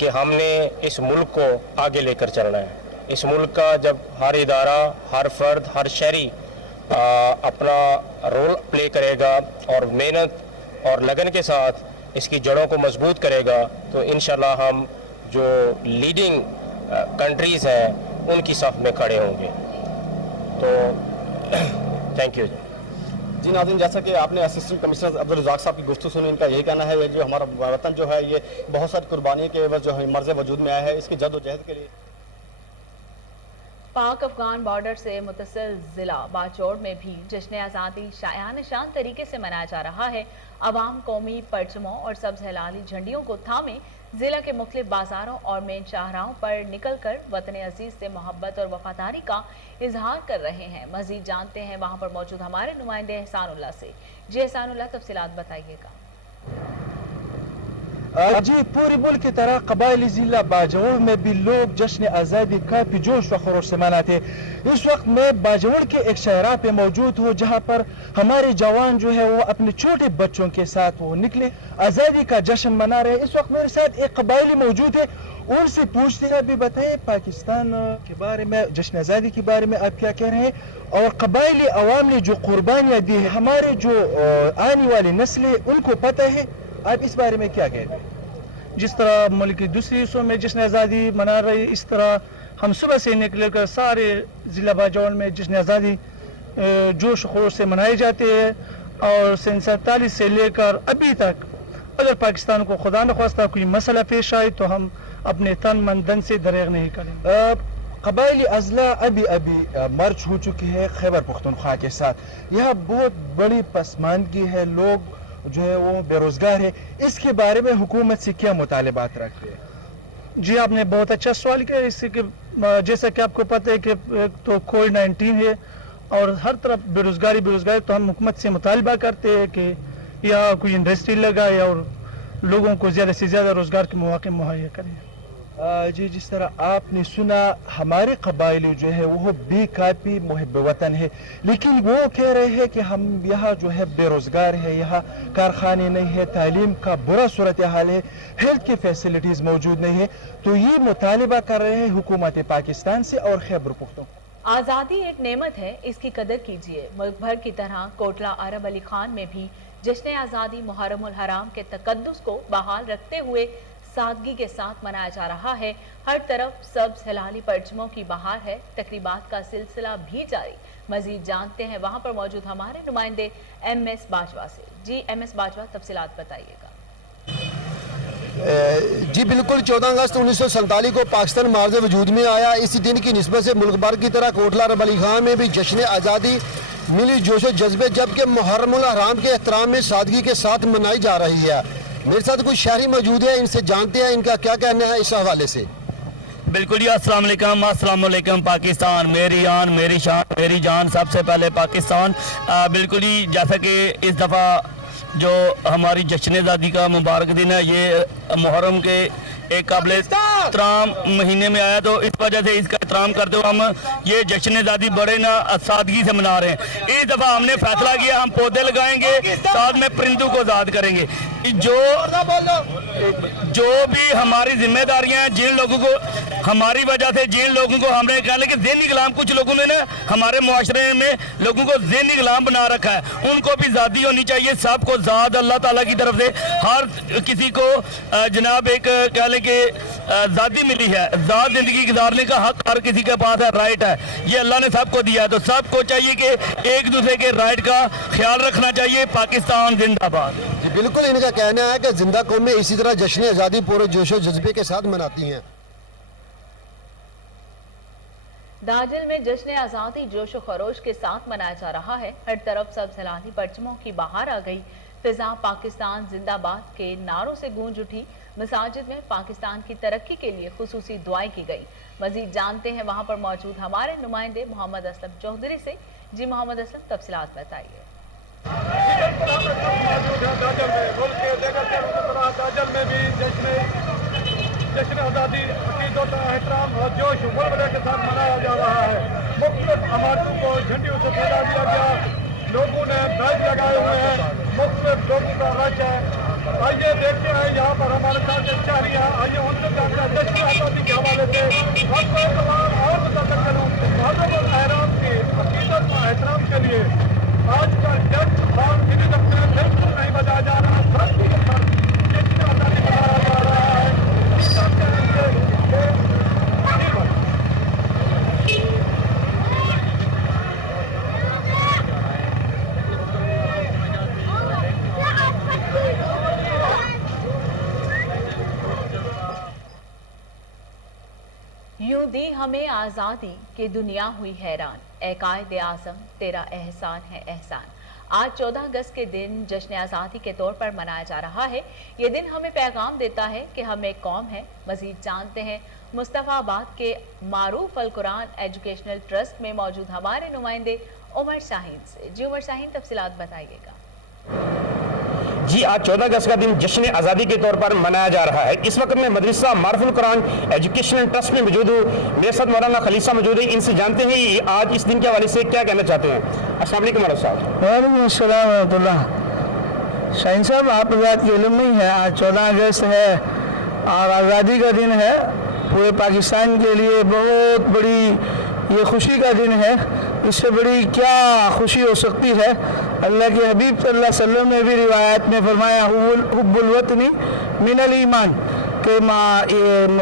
कि हमने इस मुल्क को आगे लेकर चलना है। इस मुल्क का जब हर इदारा, हर फर्द, हर शहरी अपना रोल प्ले करेगा और मेहनत और लगन के साथ इसकी जड़ों को मजबूत करेगा, तो इंशाल्लाह हम जो लीडिंग कंट्रीज़ हैं उनकी सफ़ में खड़े होंगे। तो थैंक यू जी नाज़रीन, जैसा कि आपने असिस्टेंट कमिश्नर अब्दुल रज़ाक साहब की गुफ्तगू सुनी, इनका यही कहना है ये जो हमारा वतन जो है ये बहुत सारी कुर्बानी के एवज़ जो है मर्ज़ वजूद में आया है। इसकी जद्दोजहद के लिए पाक अफगान बॉर्डर से मुतसिल जिला बाजौड़ में भी जश्न आज़ादी शायान शान तरीके से मनाया जा रहा है। अवाम कौमी परचमों और सब्ज़ हिलाली झंडियों को थामे जिला के मुख्तलिफ बाजारों और मेन शाहराहों पर निकल कर वतन अजीज से मोहब्बत और वफादारी का इजहार कर रहे हैं। मजीद जानते हैं वहाँ पर मौजूद हमारे नुमाइंदे एहसानुल्लाह से। जी एहसानुल्लाह, तफसीलात बताइएगा। जी पूरी मुल्क की तरह कबायली जिला बाजौड़ में भी लोग जश्न आज़ादी काफी जोश व खरोश से मनाते। इस वक्त मैं बाजौड़ के एक शहरा पे मौजूद हूँ जहाँ पर हमारे जवान जो है वो अपने छोटे बच्चों के साथ वो निकले आज़ादी का जश्न मना रहे हैं। इस वक्त मेरे साथ एक कबायली मौजूद है, उनसे पूछते हैं। अभी बताएं पाकिस्तान के बारे में, जश्न आज़ादी के बारे में आप क्या कह रहे हैं और कबायली अवाम ने जो कुर्बानियाँ दी है, हमारे जो आने वाली नस्लें उनको पता है, आप इस बारे में क्या कहते हैं? जिस तरह मुल्क की दूसरी हिस्सों में जश्न आज़ादी मना रही, इस तरह हम सुबह से निकल कर सारे ज़िला बाजौड़ में जश्न आज़ादी जोश खरोश से मनाए जाते हैं। और सन 47 से लेकर अभी तक अगर पाकिस्तान को खुदा न ख्वास्ता कोई मसला पेश आए तो हम अपने तन मन धन से दरेग नहीं करेंगे। कबायली अजला अभी मर्ज हो चुकी है खैबर पख्तूनख्वा के साथ। यह बहुत बड़ी पसमानदगी है, लोग जो है वो बेरोजगार है। इसके बारे में हुकूमत से क्या मुतालिबात रखते हैं? जी आपने बहुत अच्छा सवाल किया। इससे कि जैसा कि आपको पता है कि तो कोविड-19 है और हर तरफ बेरोजगारी, तो हम हुकूमत से मुतालबा करते हैं कि या कोई इंडस्ट्री लगाए और लोगों को ज़्यादा से ज़्यादा रोज़गार के मौके मुहैया करें। जी जिस तरह आपने सुना, हमारे कबायली जो है वो भी काफ़ी मुहिब वतन है, लेकिन वो कह रहे हैं कि हम यहाँ जो है बेरोज़गार है, यहाँ कारखाने नहीं है, तालीम का बुरा सूरत हाल है, हेल्थ की फैसिलिटीज़ मौजूद नहीं है। तो ये मुतालिबा कर रहे हैं हुकूमत पाकिस्तान से और खैबर पख्तूनख्वा। आज़ादी एक नेमत है, इसकी कदर कीजिए। मुल्क भर की तरह कोटला अरब अली खान में भी जश्न आज़ादी मुहर्रमुल हराम के तकद्दुस को बहाल रखते हुए सादगी के साथ मनाया जा रहा है। हर तरफ सब्ज हिलाली परचमों की बहार है। तकरीबात का सिलसिला भी जारी। मजीद जानते हैं वहां पर मौजूद हमारे नुमाइंदे MS बाजवा से। जी MS बाजवा, तफसीलात बताइएगा। जी बिल्कुल, 14 अगस्त 1947 को पाकिस्तान मार्ज वजूद में आया। इसी दिन की निस्बत से मुल्क भर की तरह कोटला अरब अली खान में भी जश्न आज़ादी मिली जोश व जज्बे जबकि मुहर्रमुल हराम के एहतराम में सादगी के साथ मनाई जा रही है। मेरे साथ कुछ शहरी मौजूद है, इनसे जानते हैं इनका क्या कहना है इस हवाले से। बिल्कुल जी, अस्सलाम वालेकुम पाकिस्तान, मेरी आन, मेरी शान, मेरी जान। सबसे पहले पाकिस्तान। बिल्कुल ही जैसा कि इस दफ़ा जो हमारी जश्न आज़ादी का मुबारक दिन है, ये मुहर्रम के एक काबिल एहतराम महीने में आया, तो इस वजह से इसका एहतराम करते हुए हम ये जश्न आज़ादी बड़े ना सादगी से मना रहे हैं। इस दफ़ा हमने फैसला किया हम पौधे लगाएंगे, साथ में परिंदों को आज़ाद करेंगे। जो भी हमारी जिम्मेदारियां हैं, जिन लोगों को हमारी वजह से जिन लोगों को हमने कहा कि ज़हनी गुलाम, कुछ लोगों ने ना हमारे मुआशरे में लोगों को ज़हनी गुलाम बना रखा है, उनको भी आज़ादी होनी चाहिए। सबको ज़ाद अल्लाह ताला की तरफ से हर किसी को जनाब एक कह लें कि आज़ादी मिली है, आज़ाद ज़िंदगी गुजारने का हक हर किसी के पास है, राइट है, ये अल्लाह ने सबको दिया है। तो सबको चाहिए कि एक दूसरे के राइट का ख्याल रखना चाहिए। पाकिस्तान जिंदाबाद। बिल्कुल इनका कहना है कि जिंदा कौमें इसी तरह जश्न आज़ादी पूरे जोश और जज्बे के साथ मनाती हैं। दार्जिलिंग में जश्न आज़ादी जोश व खरोश के साथ मनाया जा रहा है। हर तरफ सब्ज हिलाली परचमों की बहार आ गई। फिजा पाकिस्तान जिंदाबाद के नारों से गूंज उठी। मसाजिद में पाकिस्तान की तरक्की के लिए खुसूसी दुआएं की गई। मजीद जानते हैं वहां पर मौजूद हमारे नुमाइंदे मोहम्मद असलम चौधरी से। जी मोहम्मद असलम, तफसीलात बताइए। जश्न आज़ादी अकीदत एहतराम और जोश वल्वले के साथ मनाया जा रहा है। मुख्तलिफ इमारतों को झंडियों से सजा दिया गया। लोगों ने बैज लगाए हुए हैं। मुख्तलिफ लोगों का रश है। आइए देखते हैं यहाँ पर हमारे साथ शहरिया। आइए उनसे जानते हैं जश्न आज़ादी के हवाले से। आपको एक बार और बताता चलूँ, मजहब और एहराम की अकीदत और एहतराम के लिए आज का जश्न और गिरिजन में बिल्कुल नहीं बजाया जा रहा। धरती पर जश्न आज़ादी मनाया जा रहा है। यूं दी हमें आज़ादी कि दुनिया हुई हैरान, ए कायदे आज़म तेरा एहसान है एहसान। आज 14 अगस्त के दिन जश्न आज़ादी के तौर पर मनाया जा रहा है। ये दिन हमें पैगाम देता है कि हम एक कौम है। मजीद जानते हैं मुस्तफ़ाबाद के मारूफ अल कुरान एजुकेशनल ट्रस्ट में मौजूद हमारे नुमाइंदे उमर शाहीन से। जी उमर शाहीन, तफसीलात बताइएगा। जी, आज 14 अगस्त का दिन जश्न आज़ादी के तौर पर मनाया जा रहा है। इस वक्त मैं मदरसा मारूफुल कुरान एजुकेशनल ट्रस्ट में मौजूद हूँ। मेरे साथ मौलाना खलीसा मौजूद है। इनसे जानते हैं आज इस दिन के हवाले से क्या कहना चाहते हैं। अस्सलाम वालेकुम मौलाना साहब। वालेकुम अस्सलाम रहमतुल्लाह। शाहीन साहब, आप बात के इल्म नहीं है, आज 14 अगस्त है और आज़ादी का दिन है। पूरे पाकिस्तान के लिए बहुत बड़ी ये खुशी का दिन है। इससे बड़ी क्या खुशी हो सकती है। अल्लाह के हबीब सल्लल्लाहु अलैहि वसल्लम ने भी रिवायत में फरमाया हुब्बुल वतनी मिनल ईमान के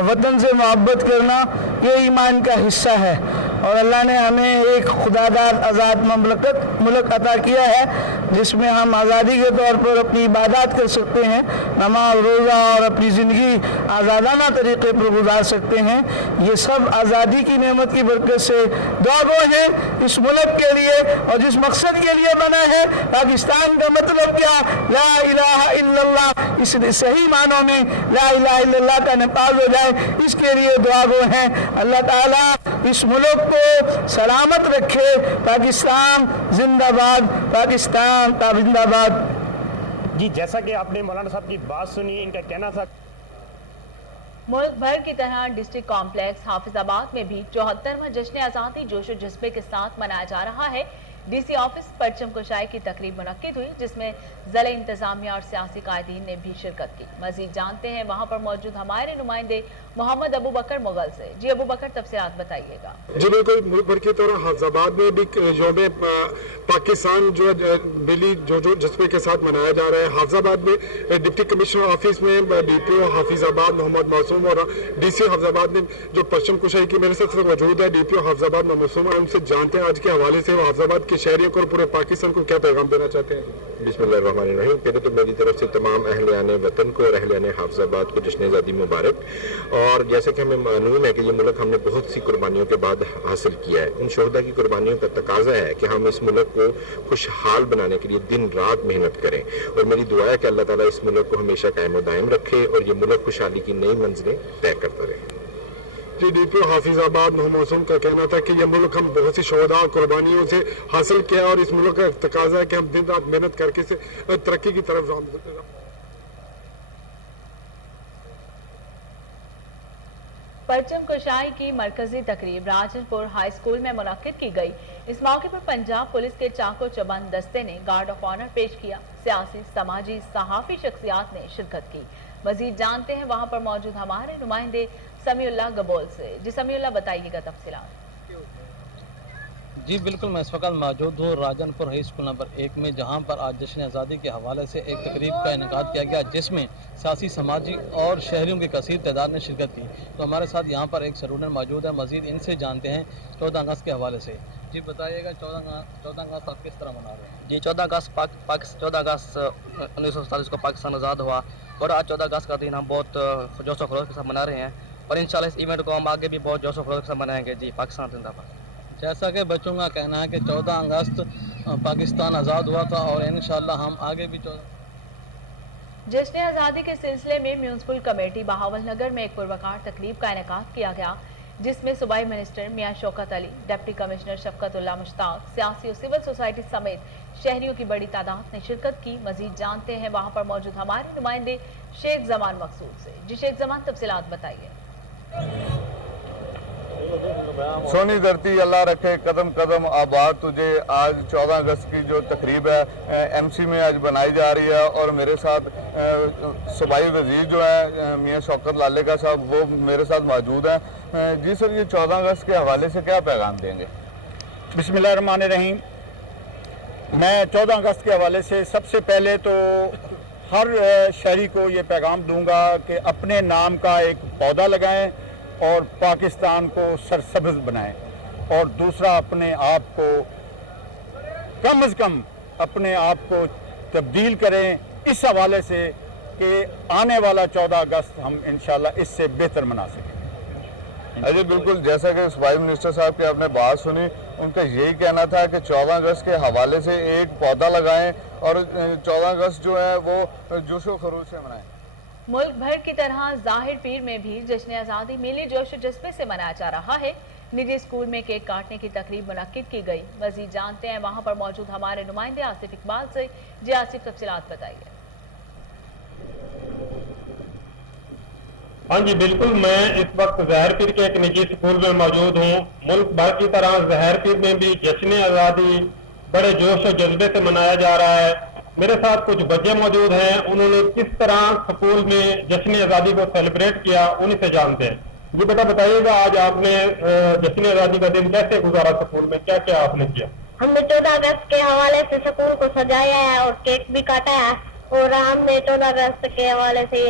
वतन से मोहब्बत करना ये ईमान का हिस्सा है। और अल्लाह ने हमें एक खुदादार आज़ाद मुल्क अता किया है जिसमें हम आज़ादी के तौर पर अपनी इबादत कर सकते हैं, नमाज रोज़ा और अपनी ज़िंदगी आज़ादाना तरीके पर गुजार सकते हैं। ये सब आज़ादी की नेमत की बरकत से दुआ गो हैं इस मुल्क के लिए और जिस मकसद के लिए बना है। पाकिस्तान का मतलब क्या? ला इलाहा इल्लल्लाह। इस सही मानों में ला इलाहा इल्लल्लाह का नफाज हो जाए, इसके लिए दुआ गो हैं। अल्लाह ताला इस मुल्क को सलामत रखे। पाकिस्तान जिंदाबाद, पाकिस्तान का जिंदाबाद। जी, जैसा कि आपने मौलाना साहब की बात सुनी, इनका कहना था मुल्क भर की तरह डिस्ट्रिक्ट कॉम्प्लेक्स हाफिजाबाद में भी 74वां जश्न आज़ादी जोश और जज्बे के साथ मनाया जा रहा है। डीसी ऑफिस परचम कुशाई की तकरीब मुनक्किद हुई जिसमें ज़िला इंतजामिया और सियासी कायदीन ने भी शिरकत की। मजीद जानते हैं वहाँ पर मौजूद हमारे नुमाइंदे मोहम्मद अबू बकर मुगल से। जी अबू बकर, तफसीलात बताइएगा। जी बिल्कुल, मुल्क भर की तरह हाफिजाबाद में भी योम पाकिस्तान जो मिली जो जज्बे के साथ मनाया जा रहा है। हाफिजाबाद में डिप्टी कमिश्नर ऑफिस में DPO हाफिजाबाद मोहम्मद मासूम और DC हाफिजाबाद ने जो परचम कुशाई की मेरे साथ मौजूद है DPO हाफिजाबाद मासूम, उनसे जानते हैं आज के हवाले से हाफिजाबाद के शहरियों को और पूरे पाकिस्तान को क्या पैगाम देना चाहते हैं। बिस्मिल्लाहिर्रहमानिर्रहीम। पहले तो मेरी तरफ से तमाम अहलियाने वतन को और अहलियाने हाफिजाबाद को जश्न आज़ादी मुबारक। और जैसे कि हमें मालूम है कि ये मुल्क हमने बहुत सी कुर्बानियों के बाद हासिल किया है। उन शोहदा की कुर्बानियों का तकाजा है कि हम इस मुल्क को खुशहाल बनाने के लिए दिन रात मेहनत करें। और मेरी दुआ है कि अल्लाह ताला इस मुल्क को हमेशा कायम व दायम रखे और ये मुल्क खुशहाली की नई मंजिलें तय करता रहे। जी, DPO हाफिजाबाद मोहम्मद मासूम का कहना था कि ये मुल्क हम बहुत सी शोहदा कुर्बानियों से हासिल किया और इस मुल्क का तकाजा है कि हम दिन रात मेहनत करके से तरक्की की तरफ परचम कुशाई की मरकजी तकरीब राजनपुर हाई स्कूल में मुनक्किद की गई। इस मौके पर पंजाब पुलिस के चाको चबंद दस्ते ने गार्ड ऑफ ऑनर पेश किया। सियासी, समाजी, सहाफी शख्सियात ने शिरकत की। मजीद जानते हैं वहाँ पर मौजूद हमारे नुमाइंदे समीउल्लाह गबोल से। जी समीउल्लाह, बताइएगा तफसीलात। जी बिल्कुल, मैं इस वक्त मौजूद हूँ राजनपुर हाई स्कूल नंबर 1 में, जहाँ पर आज जश्न आज़ादी के हवाले से एक तकरीब का इनेकाद किया गया जिसमें सियासी, समाजी और शहरियों की कसीर तादाद ने शिरकत की। तो हमारे साथ यहाँ पर एक स्टूडेंट मौजूद है, मजीद इनसे जानते हैं 14 अगस्त के हवाले से। जी बताइएगा 14 अगस्त आप किस तरह मना रहे हैं? जी 14 अगस्त 1947 को पाकिस्तान आज़ाद हुआ और आज 14 अगस्त का दिन हम बहुत जोश व खरोश के साथ मना रहे हैं और इंशाल्लाह इस इवेंट को हम आगे भी बहुत जोश व खरोश के साथ मनाएंगे। जी पाकिस्तान जिंदाबाद। जैसा कि बच्चों का कहना है कि 14 अगस्त पाकिस्तान आज़ाद हुआ था और इंशाल्लाह हम आगे भी जश्न आज़ादी के सिलसिले में म्यूनसिपल कमेटी बहावलनगर में एक पुरवकार तकरीब का इनेकाद किया गया, जिसमें सूबाई मिनिस्टर मियां शौकत अली, डिप्टी कमिश्नर शफकतुल्लाह मुश्ताक, सियासी और सिविल सोसाइटी समेत शहरियों की बड़ी तादाद ने शिरकत की। मजीद जानते हैं वहां पर मौजूद हमारे नुमाइंदे शेख जमान मकसूद से। जी शेख जमान, तफसीलात बताइए। सोनी धरती अल्लाह रखे कदम कदम आबाद तुझे। आज 14 अगस्त की जो तकरीब है एमसी में आज बनाई जा रही है और मेरे साथ सूबाई वजीर जो है मियां शौकत लालेका साहब वो मेरे साथ मौजूद हैं। जी सर, ये 14 अगस्त के हवाले से क्या पैगाम देंगे? बिस्मिल्लाहिर्रहमानिर्रहीम। मैं 14 अगस्त के हवाले से सबसे पहले तो हर शहरी को ये पैगाम दूंगा कि अपने नाम का एक पौधा लगाएं और पाकिस्तान को सरसब्ज बनाएं, और दूसरा अपने आप को कम से कम अपने आप को तब्दील करें इस हवाले से कि आने वाला 14 अगस्त हम इंशाल्लाह इससे बेहतर मना सकें। अजय बिल्कुल, जैसा कि सूबाई मिनिस्टर साहब की आपने बात सुनी, उनका यही कहना था कि 14 अगस्त के हवाले से एक पौधा लगाएं और 14 अगस्त जो है वो जोशो खरूश से मनाएं। मुल्क भर की तरह जाहिर पीर में भी जश्न आज़ादी मेले जोश और जज्बे से मनाया जा रहा है। निजी स्कूल में केक काटने की तकरीब मुनक्किद की गई। मजीद जानते हैं वहां पर मौजूद हमारे नुमाइंदे आसिफ इकबाल से। जी आसिफ, तफसीलात बताइए। हाँ जी बिल्कुल, मैं इस वक्त जहर पीर के एक निजी स्कूल में मौजूद हूँ। मुल्क भर की तरह जहर पीर में भी जश्न आज़ादी बड़े जोश और जज्बे से मनाया जा रहा है। मेरे साथ कुछ बच्चे मौजूद हैं, उन्होंने किस तरह स्कूल में जश्न आज़ादी को सेलिब्रेट किया उन्हीं से जानते हैं। जी बेटा बताइएगा, आज आपने जश्न आज़ादी का दिन कैसे गुजारा? स्कूल में क्या क्या आपने किया? हमने 14 अगस्त के हवाले से स्कूल को सजाया है और केक भी काटा है, और हमने 14 अगस्त के हवाले से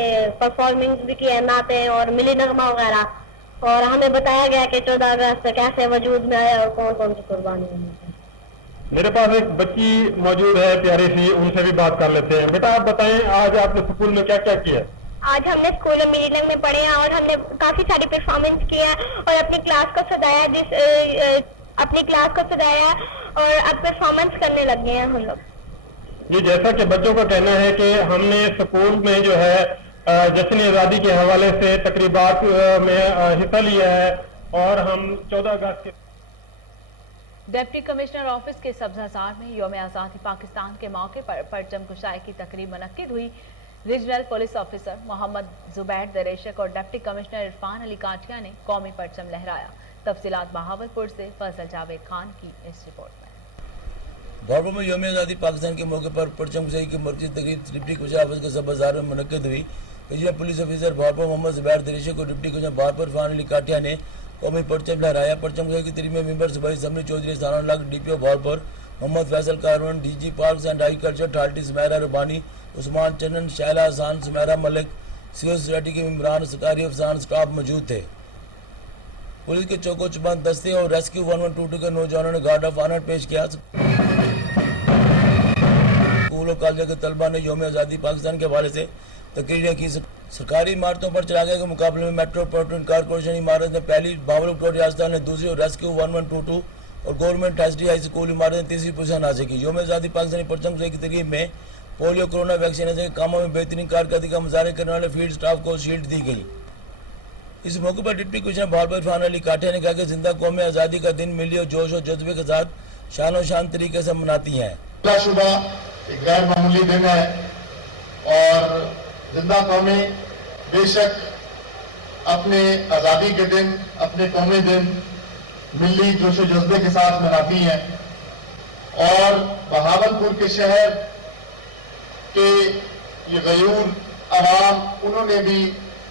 परफॉर्मिंग भी किया, नाते और मिली नगमा वगैरह, और हमें बताया गया कि 14 अगस्त कैसे वजूद में आया और कौन कौन सी कुर्बानी है। मेरे पास एक बच्ची मौजूद है प्यारी सी, उनसे भी बात कर लेते हैं। बेटा आप बताएं, आज आपने स्कूल में क्या क्या किया? आज हमने स्कूल में मीटिंग में पढ़े हैं और हमने काफी सारी परफॉर्मेंस की है और अपनी क्लास को सजाया, अपनी क्लास को सजाया और अब परफॉर्मेंस करने लगे हैं हम लोग। जी, जैसा कि बच्चों का कहना है कि हमने स्कूल में जो है जश्न आज़ादी के हवाले से तकरीबात में हिस्सा लिया है और हम 14 अगस्त के डिप्टी कमिश्नर ऑफिस के सब्ज़ाजार में यौम आज़ादी पाकिस्तान के मौके पर परचम कुशाई की तकरीब मुनक्किद हुई। Regional police officer Mohammad Zubair Dareshak और डिप्टी कमिश्नर इरफान अली काठिया ने कौमी परचम लहराया। तफसीलात बहावलपुर से फैसल जावेद खान की इस रिपोर्ट में। भावलपुर में यौम आज़ादी पाकिस्तान के मौके पर परचम कुशाई की मरकज़ी तकरीब डिप्टी कमिश्नर ऑफिस के सब्ज़ाजार में मुनक्किद हुई। Regional police officer Bahawalpur Mohammad Zubair Dareshak और डिप्टी कमिश्नर भावलपुर इरफान अली काठिया ने कौमी परचम लहराया। परचम कुशाई की तकरीब में मेंबर सूबाई असम्बली चौधरी सालान लाख, DPO Bahawalpur Mohammad Faisal Karwan, DG parks and agriculture authority Sumera Rubani, Usman Chandan, Shaila Hasan, Sumera Malik, civil society के मेंबरान, सरकारी अफसरान, स्टाफ मौजूद थे। पुलिस के चौको चुबंद दस्ते और रेस्क्यू 1122 के नौजवानों ने गार्ड ऑफ ऑनर पेश किया। स्कूल और कॉलेज के तलबा ने यौम आज़ादी पाकिस्तान के हवाले से तकरीरें की। सरकारी इमारतों पर चलाने के मुकाबले में मेट्रोपॉलिटन कॉर्पोरेशन इमारत ने पहली, भावलपुर रियासत ने दूसरी और रेस्क्यू 1122 और गवर्नमेंट एसडी हाई स्कूल इमारत ने तीसरी पोजीशन हासिल की। यौम आज़ादी पाकिस्तानी परचम कुशाई की तकरीब में पोलियो, कोरोना वैक्सीनेशन के कामों में बेहतरीन कारकर्दगी का मुजाहरा करने वाले फील्ड स्टाफ को शील्ड दी गई। इस मौके पर डिप्टी कमिश्नर भावलपुर इरफान अली काठिया ने कहा कि जिंदा कौमें आज़ादी का दिन मिली और जोश और जज्बे के साथ शान और शान तरीके से मनाती हैं। एक गैर मामूली दिन है और जिंदा कौमें बेशक अपने आज़ादी के दिन, अपने कौमी दिन मिली जोश और जज्बे के साथ मनाती हैं, और बहावलपुर के शहर के ये गयूर आवाम, उन्होंने भी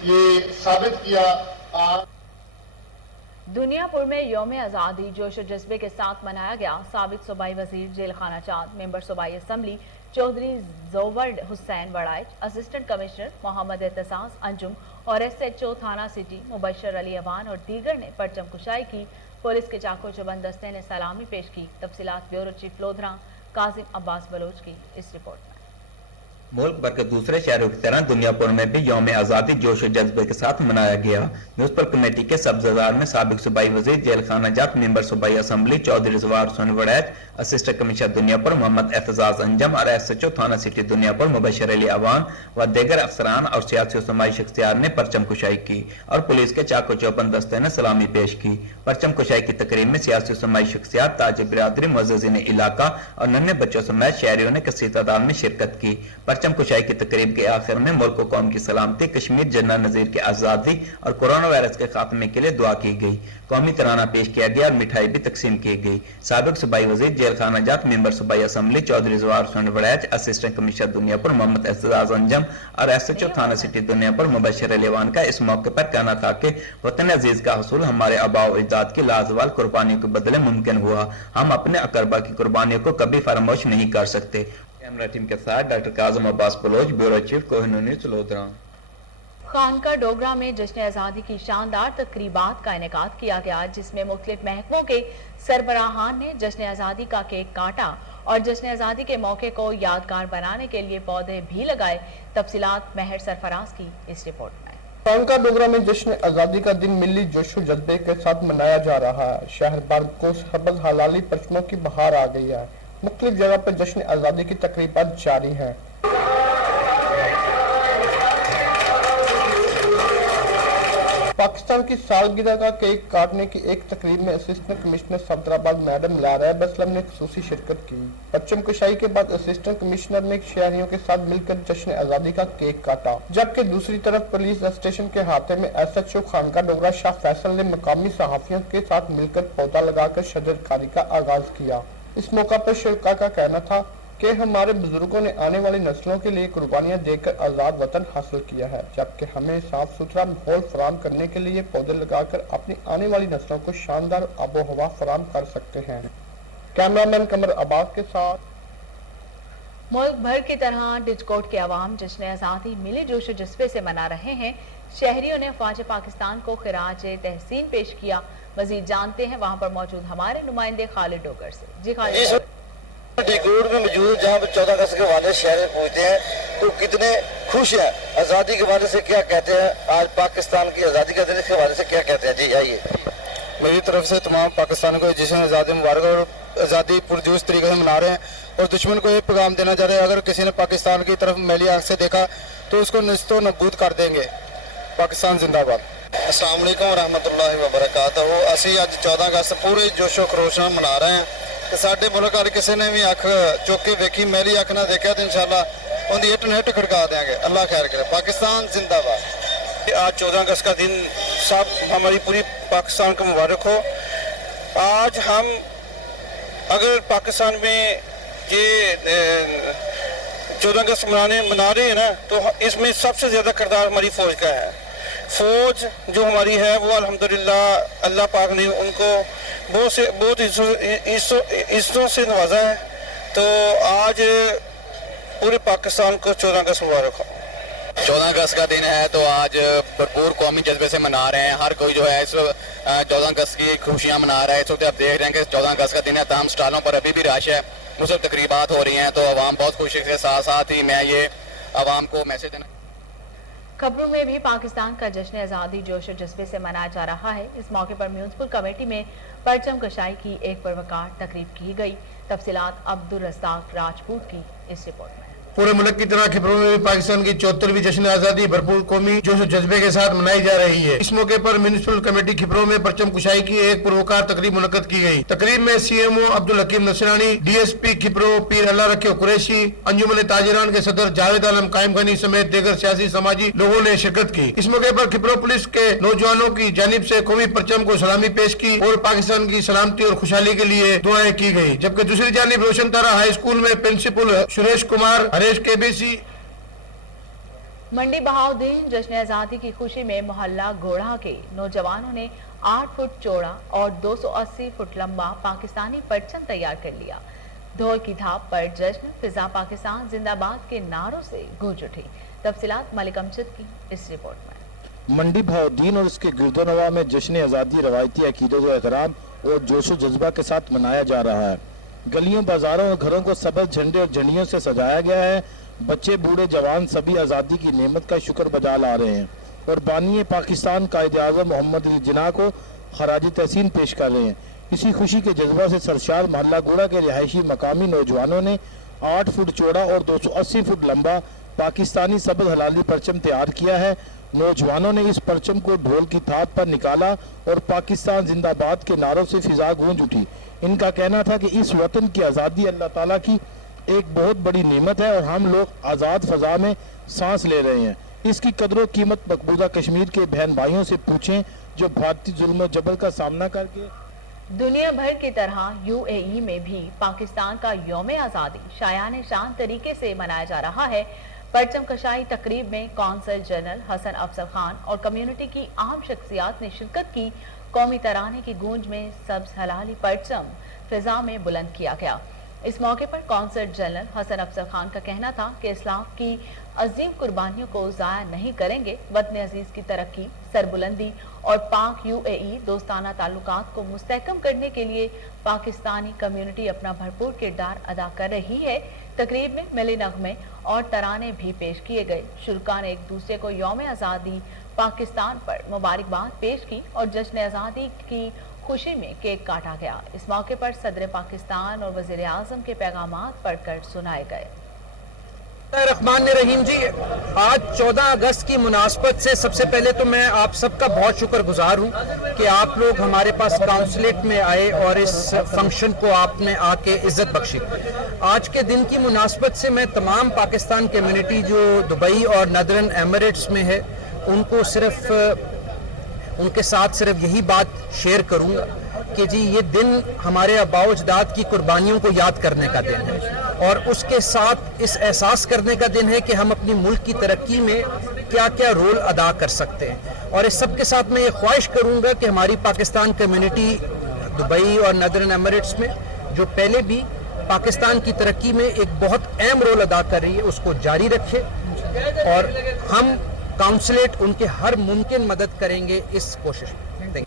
ये साबित किया। दुनियापुर में यौम आज़ादी जोश और जज्बे के साथ मनाया गया। साबिक सूबाई वजीर जेल खाना चांद, मेंबर सूबाई असम्बली चौधरी जोवर हुसैन वड़ाइच, असिस्टेंट कमिश्नर मोहम्मद एतजाज अंजुम और SHO थाना सिटी मुबशर अली अवान और दीगर ने परचम कुशाई की। पुलिस के चाको चौबंद दस्ते ने सलामी पेश की। तफसीलात ब्यूरो चीफ लोधरा काजिम अब्बास बलोच की इस रिपोर्ट में। मुल्क भर के दूसरे शहरों की तरह दुनियापुर में भी यौम आज़ादी जोश और जज्बे के साथ मनाया गया। म्यूनसिपल कमेटी के सब्ज़ाजार में साबिक सूबाई वज़ीर जेल खाना जात मेंबर सूबाई assembly Chaudhry Zawar Hussain Warraich, assistant commissioner Duniyapur Mohammad Aitzaz Anjum और SHO थाना सिटी दुनियापुर मुबशर अली अवान व दीगर अफसरान और सियासी समाजी शख्सियात ने परचम कुशाई की और पुलिस के चाको चौबंद दस्ते ने सलामी पेश की। परचम कुशाई की तकरीब में सियासी समाजी शख्सियात, ताज बिरादरी, मुअज़्ज़िज़ीन इलाका और नन्हे बच्चों समेत शहरियों ने कसीर तादाद में शिरकत की। परचम कुशाई की तकरीब के आखिर में मुल्क व कौम की सलामती, कश्मीर जनरल नज़ीर की आज़ादी और कोरोना वायरस के खात्मे के लिए दुआ की गई। कौमी तराना पेश किया गया और मिठाई भी तकसीम की गई। साबिक सूबाई वज़ीर जेल खाना जात मेंबर सूबाई assembly Chaudhry Zawar Hussain Warraich, assistant commissioner Duniyapur Mohammad Aitzaz Anjum और SHO थाना सिटी दुनियापुर मुबशर अली अवान का इस मौके पर कहना था कि वतन अजीज का हसूल हमारे आबाओ अजदाद की लाजवाल कुर्बानियों के बदले मुमकिन हुआ। हम अपने अकरबा की कुर्बानियों को कभी फरामोश नहीं कर सकते। कैमरा टीम के साथ doctor Kazim Abbas Baloch, bureau chief Kohinoor news Lodhran. Khanqah Dogran में जश्न आज़ादी की शानदार तकरीबात का इनेकाद किया गया, जिसमें मुख्तलिफ महकमों के सरबराहान ने जश्न आज़ादी का केक काटा और जश्न आज़ादी के मौके को यादगार बनाने के लिए पौधे भी लगाए। तफसीलात महर सरफराज की इस रिपोर्ट में। खानका डोगरा में जश्न आज़ादी का दिन मिली जोशो जज्बे के साथ मनाया जा रहा है। शहर भर को सब्ज़ हलाली परचमों की बहार आ गई है। मुख्तलिफ जगह पर जश्न आज़ादी की तकरीबात जारी हैं। पाकिस्तान की सालगिरह का केक काटने की एक तकरीब में assistant commissioner Safdarabad madam Lara बसलम ने खुसूसी शिरकत की। परचम कुशाई के बाद असिस्टेंट कमिश्नर ने शहरियों के साथ मिलकर जश्न आज़ादी का केक काटा, जबकि दूसरी तरफ पुलिस स्टेशन के हाथे में SHO खानका डोगरा शाह फैसल ने मकामी सहाफियों के साथ मिलकर पौधा लगाकर शजरकारी का आगाज किया। इस मौका पर शुरका का कहना था कि हमारे बुजुर्गों ने आने वाली नस्लों के लिए कुर्बानियां देकर आज़ाद वतन हासिल किया है, जबकि हमें साफ सुथरा माहौल फराहम करने के लिए पौधे लगाकर अपनी आने वाली नस्लों को शानदार आबो हवा फराहम कर सकते हैं। कैमरामैन कमर अब्बास के साथ। मुल्क भर की तरह डिजकोट के अवाम जश्न आज़ादी मिली जोश जज्बे से मना रहे हैं। शहरियों ने ख्वाजा पाकिस्तान को खिराज तहसीन पेश किया। मजीद जानते हैं वहाँ पर मौजूद हमारे नुमाइंदे खालिद डोगर से। जी खालिद, डिकोड में मौजूद जहाँ पर 14 अगस्त के वाले शहर में पहुँचते हैं तो कितने खुश हैं। आज़ादी के वाले से क्या कहते हैं, आज पाकिस्तान की आज़ादी का दिन, इसके वाले से क्या कहते हैं? जी आइए। मेरी तरफ से तमाम पाकिस्तान को जश्न आज़ादी मुबारक और आज़ादी पुरजोश तरीके से मना रहे हैं और दुश्मन को ये पैगाम देना चाह रहे हैं, अगर किसी ने पाकिस्तान की तरफ मैली आँख से देखा तो उसको निस्तो नबूद कर देंगे। पाकिस्तान जिंदाबाद। अस्सलाम वालेकुम रहमतुल्लाहि व बरकातहू। ਅਸੀਂ ਅੱਜ 14 अगस्त पूरे जोशो खरोश ਨਾਲ ਮਨਾ ਰਹੇ ਹਾਂ ਕਿ ਸਾਡੇ ਮੁਲਕ ਵਾਲੇ ਕਿਸੇ ਨੇ ਵੀ ਅੱਖ ਚੁੱਕ ਕੇ ਵੇਖੀ, ਮੈਲੀ ਅੱਖ ਨਾਲ ਦੇਖਿਆ तो इंशाल्लाह ਉਹਦੀ ਇੱਟ ਨਾਲ ਇੱਟ ਖੜਕਾ देंगे। अल्लाह खैर करे। पाकिस्तान जिंदाबाद। आज 14 अगस्त का दिन सब हमारी पूरी पाकिस्तान को मुबारक हो। आज हम अगर पाकिस्तान में ये 14 अगस्त मना रहे हैं ना, तो इसमें सबसे ज़्यादा किरदार हमारी फ़ौज का है। फ़ौज जो हमारी है वो अल्हम्दुलिल्लाह अल्लाह पाक ने उनको बहुत इज्जतों से नवाजा है। तो आज पूरे पाकिस्तान को 14 अगस्त मुबारक हो। 14 अगस्त का दिन है तो आज भरपूर कौमी जज्बे से मना रहे हैं। हर कोई जो है इस 14 अगस्त की खुशियाँ मना रहा है। इस वक्त आप देख रहे हैं कि 14 अगस्त का दिन है, तमाम स्टॉलों पर अभी भी रश है, मुझसे तकरीबात हो रही हैं, तो आवाम बहुत खुशी के साथ साथ ही मैं ये आवाम को मैसेज देना। खबरों में भी पाकिस्तान का जश्न आज़ादी जोश और जज्बे से मनाया जा रहा है। इस मौके पर म्यूनसिपल कमेटी में परचम कशाई की एक पुरवकार तकरीब की गई। तफसीलात अब्दुल रज़ाक राजपूत की इस रिपोर्ट में। पूरे मुल्क की तरह खिपरों में भी पाकिस्तान की 74वीं जश्न आज़ादी भरपूर कौमी जोश और जज्बे के साथ मनाई जा रही है। इस मौके पर म्यूनसिपल कमेटी खिपरों में परचम कुशाई की एक पुरवकार तकरीब मुनक्कद की गई। तकरीब में CMO अब्दुल हकीम नसरानी, DSP खिपरों पीर अल्लाह रखे कुरैशी, अंजुमन ताजिरान के सदर जावेद आलम कायम खानी समेत दीगर सियासी समाजी लोगों ने शिरकत की। इस मौके पर खिपरों पुलिस के नौजवानों की जानिब से कौमी परचम को सलामी पेश की और पाकिस्तान की सलामती और खुशहाली के लिए दुआएं की गई। जबकि दूसरी जानिब रोशन तारा हाई स्कूल में प्रिंसिपल सुरेश कुमार, हरेश KBC, मंडी बहाउद्दीन जश्न आज़ादी की खुशी में मोहल्ला गोढ़ा के नौजवानों ने 8 फुट चौड़ा और 280 फुट लंबा पाकिस्तानी परचम तैयार कर लिया। ढोल की थाप पर जश्न, फिजा पाकिस्तान जिंदाबाद के नारों से गूंज उठी। तफसीलात मलिक अमजद की इस रिपोर्ट में। मंडी बहाउद्दीन और उसके गिरदोनवा में जश्न आज़ादी रवायती अकीदत व एहतराम और जोश व जज्बा के साथ मनाया जा रहा है। गलियों, बाजारों और घरों को सबज झंडे और झंडियों से सजाया गया है। बच्चे, बूढ़े, जवान सभी आज़ादी की नेमत का शुक्र बजा ला रहे हैं और बानी पाकिस्तान कायद आज़म मोहम्मद अली जिन्ना को खराज तहसीन पेश कर रहे हैं। इसी खुशी के जज्बा से सरशार मोहल्ला गोड़ा के रिहायशी मकामी नौजवानों ने 8 फुट चौड़ा और 280 फुट लंबा पाकिस्तानी सबज हलाली परचम तैयार किया है। नौजवानों ने इस परचम को ढोल की थाप पर निकाला और पाकिस्तान जिंदाबाद के नारों से फिजा गूंज उठी। इनका कहना था कि इस वतन की आज़ादी अल्लाह ताला की एक बहुत बड़ी नेमत है और हम लोग आज़ाद फजा में सांस ले रहे हैं। इसकी कदर व कीमत मकबूजा कश्मीर के बहन भाइयों से पूछें जो भारतीय जुल्म व जबर का सामना करके दुनिया भर की तरह यूएई में भी पाकिस्तान का यौम आज़ादी शायान शान तरीके से मनाया जा रहा है। परचम कशाई तकरीब में कौंसल जनरल हसन अफजल खान और कम्युनिटी की अहम शख्सियात ने शिरकत की। कौमी तराने की गूंज में सब्ज हलाली परचम फिजा में बुलंद किया गया। इस मौके पर कौंसल जनरल हसन अफजल खान का कहना था कि इस्लाम की अजीम कुर्बानियों को ज़ाया नहीं करेंगे। वतन अजीज की तरक्की, सरबुलंदी और पाक यूएई दोस्ताना ताल्लुकात को मुस्तहकम करने के लिए पाकिस्तानी कम्युनिटी अपना भरपूर किरदार अदा कर रही है। तकरीब में मिली नगमे और तराने भी पेश किए गए। शुरका ने एक दूसरे को यौम आज़ादी पाकिस्तान पर मुबारकबाद पेश की और जश्न आज़ादी की खुशी में केक काटा गया। इस मौके पर सदर पाकिस्तान और वज़ीर आज़म के पैगामात पढ़कर सुनाए गए। रहमान रहीम जी, आज 14 अगस्त की मुनासबत से सबसे पहले तो मैं आप सबका बहुत शुक्रगुजार हूँ कि आप लोग हमारे पास काउंसलेट में आए और इस फंक्शन को आपने आके इज्जत बख्शी। आज के दिन की मुनासबत से मैं तमाम पाकिस्तान कम्युनिटी जो दुबई और नदरन एमिरेट्स में है उनके साथ सिर्फ यही बात शेयर करूँगा कि जी ये दिन हमारे आबाओ अजदाद की कुर्बानियों को याद करने का दिन है और उसके साथ इस एहसास करने का दिन है कि हम अपनी मुल्क की तरक्की में क्या क्या रोल अदा कर सकते हैं। और इस सब के साथ मैं ये ख्वाहिश करूंगा कि हमारी पाकिस्तान कम्युनिटी दुबई और नदरन एमिरेट्स में जो पहले भी पाकिस्तान की तरक्की में एक बहुत अहम रोल अदा कर रही है उसको जारी रखे और हम काउंसलेट उनके हर मुमकिन मदद करेंगे इस कोशिश में।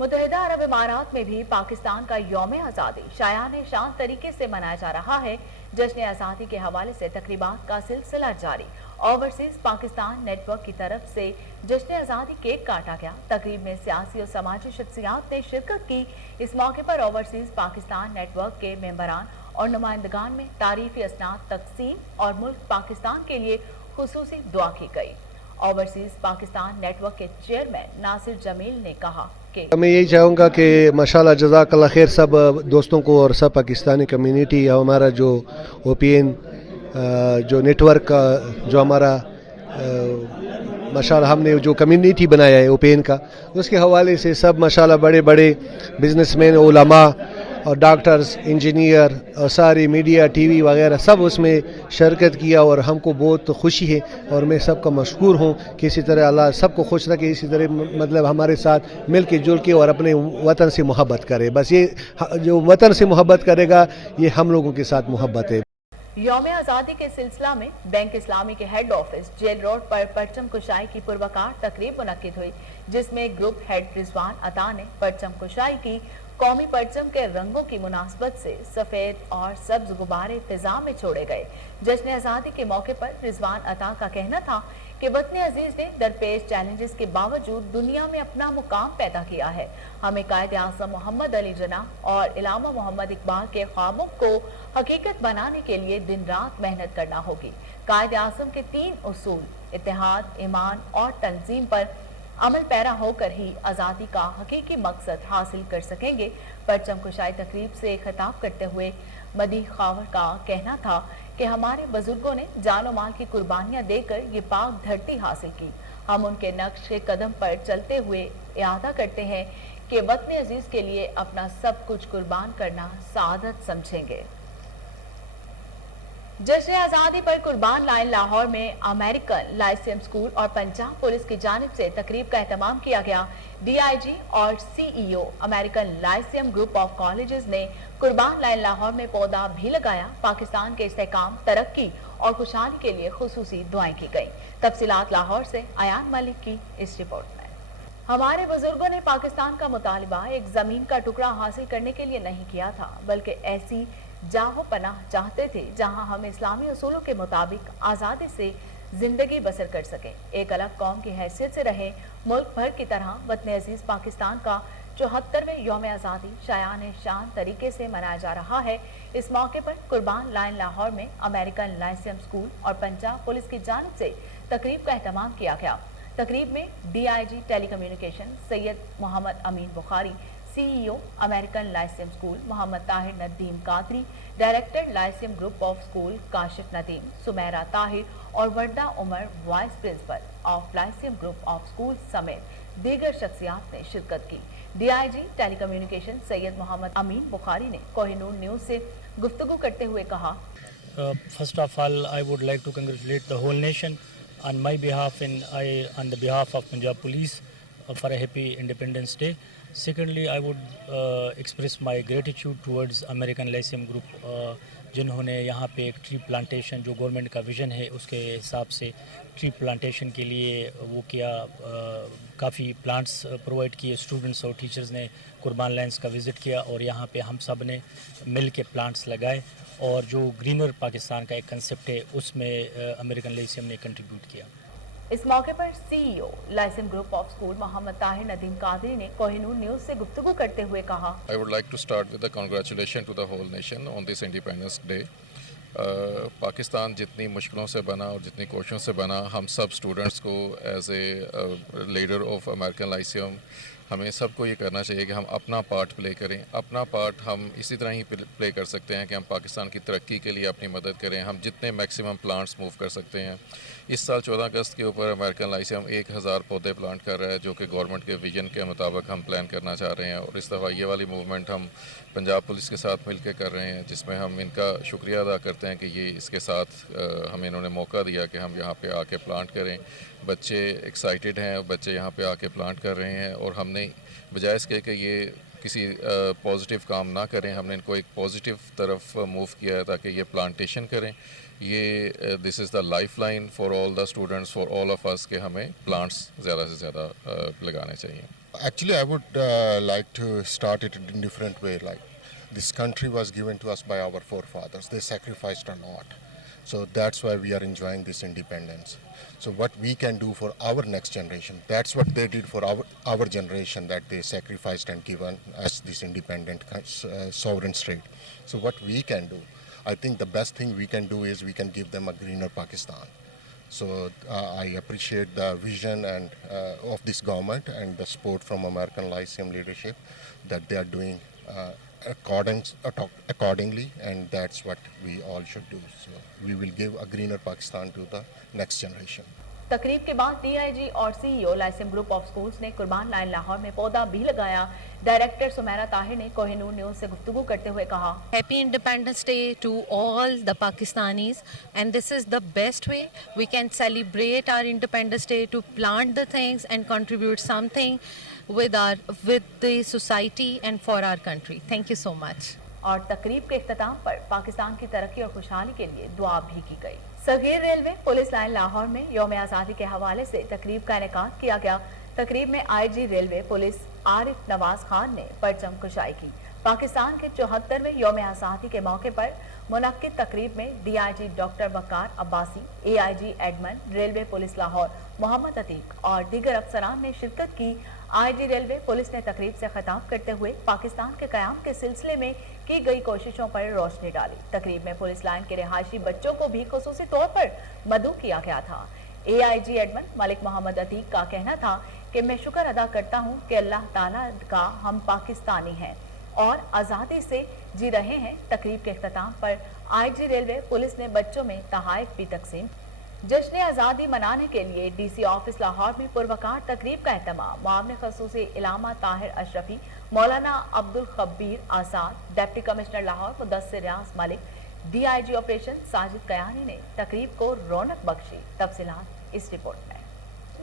मुत्तहिदा अरब इमारात में भी पाकिस्तान का यौम आज़ादी शायान शान तरीके से मनाया जा रहा है। जश्न आज़ादी के हवाले से तकरीबात का सिलसिला जारी। ओवरसीज पाकिस्तान नेटवर्क की तरफ से जश्न आज़ादी केक काटा गया। तकरीब में सियासी और समाजी शख्सियात ने शिरकत की। इस मौके पर ओवरसीज पाकिस्तान नेटवर्क के मेंबरान और नुमाइंदगान में तारीफी असनाद तकसीम और मुल्क पाकिस्तान के लिए खुसूसी दुआ की गई। ओवरसीज पाकिस्तान नेटवर्क के चेयरमैन नासिर जमील ने कहा कि मैं यही चाहूँगा कि माशाल्लाह जज़ाकल्लाह खैर सब दोस्तों को और सब पाकिस्तानी कम्युनिटी या हमारा जो ओपीएन जो नेटवर्क का जो हमारा माशाल्लाह हमने जो कम्युनिटी बनाया है ओपीएन का उसके हवाले से सब माशाल्लाह बड़े बड़े बिजनेसमैन, उलमा और डॉक्टर्स, इंजीनियर और सारी मीडिया, टीवी वगैरह सब उसमें शिरकत किया और हमको बहुत खुशी है और मैं सबका मशकूर हूँ कि इसी तरह अल्लाह सबको खुश रखे, इसी तरह मतलब हमारे साथ मिल के जुल के और अपने वतन से मोहब्बत करे। बस ये जो वतन से मोहब्बत करेगा ये हम लोगों के साथ मोहब्बत है। यौम आज़ादी के सिलसिला में बैंक इस्लामी के हेड ऑफिस जेल रोड पर परचम कुशाई की पुरवकार तकरीब मुनक्किद हुई, जिसमें ग्रुप हेड रिजवान अता ने परचम कुशाई की। कौमी परचम के रंगों की मुनासबत से सफेद और सब्ज गुब्बारे फिजा में छोड़े गए। जश्न आज़ादी के मौके पर रिजवान अता का कहना था कि वतन अजीज ने दरपेश चैलेंजेस के बावजूद दुनिया में अपना मुकाम पैदा किया है। हमें कायद आज़म मोहम्मद अली जिन्ना और इलामा मोहम्मद इकबाल के ख्वाबों को हकीकत बनाने के लिए दिन रात मेहनत करना होगी। कायद आज़म के 3 उसूल इत्तेहाद, ईमान और तंजीम पर अमल पैरा होकर ही आज़ादी का हकीकी मकसद हासिल कर सकेंगे। परचम कुशाई तकरीब से खिताब करते हुए मदी खावर का कहना था कि हमारे बुजुर्गों ने जानो माल की कुर्बानियां देकर ये पाक धरती हासिल की। हम उनके नक्श के कदम पर चलते हुए इरादा करते हैं कि वतन अजीज के लिए अपना सब कुछ कुर्बान करना सादत समझेंगे। जश्न आज़ादी पर कुर्बान लाइन लाहौर में अमेरिकन लाइसियम स्कूल और पंजाब पुलिस की जानिब से तकरीब का एहतमाम किया गया। DIG और CEO American Lyceum group of colleges ने कुर्बान लाइन लाहौर में पौधा भी लगाया। पाकिस्तान के इस्तेहकाम, तरक्की और खुशहाली के लिए खुसूसी दुआएं की गई। तफसीलात लाहौर से अयान मलिक की इस रिपोर्ट में। हमारे बुजुर्गों ने पाकिस्तान का मुतालिबा एक जमीन का टुकड़ा हासिल करने के लिए नहीं किया था, बल्कि ऐसी जाहो पनाह चाहते थे जहां हम इस्लामी उसूलों के मुताबिक आज़ादी से जिंदगी बसर कर सके। एक अलग कौम की हैसियत से रहे मुल्क भर की तरह वतन अजीज पाकिस्तान का 74वें यौम आज़ादी शायान शान तरीके से मनाया जा रहा है। इस मौके पर कुर्बान लाइन लाहौर में अमेरिकन लाइसियम स्कूल और पंजाब पुलिस की जानिब से तकरीब का एहतमाम किया गया। तकरीब में DIG telecommunication Syed Mohammad Amin Bukhari, CEO American lyceum school Mohammad Tahir Nadeem Qadri, director lyceum group of school Kashif Nadeem, Sumera Tahir और Warda Umar vice principal of lyceum group of school समेत दीगर शख्सियात ने शिरकत की। DIG टेलीकम्युनिकेशन सैयद मोहम्मद अमीन बुखारी ने कोहिनूर न्यूज से गुफ्तगू करते हुए कहा, First of all, I would like to congratulate the whole nation on my behalf and on the behalf of Punjab Police for a happy Independence Day. Secondly, I would express my gratitude towards American Lyceum Group जिन्होंने यहाँ पे एक tree plantation जो government का vision है उसके हिसाब से ट्री प्लांटेशन के लिए वो किया, काफ़ी प्लांट्स प्रोवाइड किए। स्टूडेंट्स और टीचर्स ने कुर्बान लैंड्स का विज़िट किया और यहाँ पे हम सब ने मिल के प्लांट्स लगाए और जो ग्रीनर पाकिस्तान का एक कंसेप्ट है उसमें अमेरिकन लाइसियम ने कंट्रीब्यूट किया। इस मौके पर CEO Lyceum group of school Mohammad Tahir Nadeem Qadri ने कोहिनूर न्यूज से गुफ्तगू करते हुए कहा, I would like to start with the congratulation to the whole nation on this Independence Day. Pakistan जितनी मुश्किलों से बना और जितनी कोशिशों से बना, हम सब स्टूडेंट्स को as a leader of American Lyceum हमें सबको ये करना चाहिए कि हम अपना पार्ट प्ले करें। अपना पार्ट हम इसी तरह ही प्ले कर सकते हैं कि हम पाकिस्तान की तरक्की के लिए अपनी मदद करें। हम जितने मैक्सिमम प्लांट्स मूव कर सकते हैं। इस साल 14 अगस्त के ऊपर अमेरिकन लाइसियम 1000 पौधे प्लांट कर रहा है, जो कि गवर्नमेंट के विजन के मुताबिक हम प्लान करना चाह रहे हैं। और इस दफ़ा ये वाली मूवमेंट हम पंजाब पुलिस के साथ मिल के कर रहे हैं, जिसमें हम इनका शुक्रिया अदा करते हैं कि ये इसके साथ हमें इन्होंने मौका दिया कि हम यहाँ पे आके प्लांट करें। बच्चे एक्साइटेड हैं, बच्चे यहाँ पे आके प्लांट कर रहे हैं और हमने बजाय इसके कि ये किसी पॉजिटिव काम ना करें, हमने इनको एक पॉजिटिव तरफ मूव किया है ताकि ये प्लांटेशन करें। ये this is the life line for all the students, for all of us, कि हमें प्लांट्स ज़्यादा से ज़्यादा लगाने चाहिए। Actually, I would like to start it in a different way. Like, this country was given to us by our forefathers. They sacrificed a lot. So that's why we are enjoying this independence. So what we can do for our next generation, that's what they did for our generation, that they sacrificed and given us this independent sovereign state. So what we can do, I think the best thing we can do is we can give them a greener Pakistan. So I appreciate the vision and of this government and the support from American Lyceum leadership that they are doing accordingly, and that's what we all should do. So we will give a greener Pakistan to the next generation. तकरीब के बाद DIG और CEO Lyceum group of schools ने कुर्बान line Lahore में पौधा भी लगाया। डायरेक्टर सुमेरा ताहिर ने कोहिनूर न्यूज से गुफ्तगू करते हुए कहा, Happy Independence Day to all the Pakistanis, and this is the best way we can celebrate our Independence Day, to plant the things and contribute something with the society and for our country. Thank you so much. और तकरीब के इख्तिताम पर पाकिस्तान की तरक्की और खुशहाली के लिए दुआ भी की गई। Saghir railway police line Lahore में यौम आज़ादी के हवाले से तकरीब का इनेकाद किया गया। तकरीब में IG railway police Arif Nawaz Khan ने परचम कुशाई की। पाकिस्तान के 74वें यौम आज़ादी के मौके पर मुनक्किद तकरीब में DIG doctor Waqar Abbasi, AIG admin, railway police Lahore Mohammad Atiq और दीगर अफसरान ने शिरकत की। IG रेलवे पुलिस ने तकरीब से खिताब करते हुए पाकिस्तान के क़याम के सिलसिले में की गई कोशिशों पर रोशनी डाली। तकरीब में पुलिस लाइन के रिहायशी बच्चों को भी खुसूसी तौर पर मदऊ किया गया था। AIG एडमन मलिक मोहम्मद अतीक का कहना था कि मैं शुक्र अदा करता हूँ कि अल्लाह ताला का हम पाकिस्तानी हैं और आज़ादी से जी रहे हैं। तकरीब के इख्तिताम पर IG रेलवे पुलिस ने बच्चों में तोहफे भी तकसीम। जश्न आज़ादी मनाने के लिए DC ऑफिस लाहौर में पुरवकार तकरीब का एहतमाम। मामले खसूसी इलामा ताहिर अशरफी, मौलाना अब्दुल खब्बीर आजाद, डिप्टी कमिश्नर लाहौर मुदस्सिर रियाज मलिक, DIG ऑपरेशन साजिद कयानी ने तकरीब को रौनक बख्शी। तफसीलात इस रिपोर्ट में।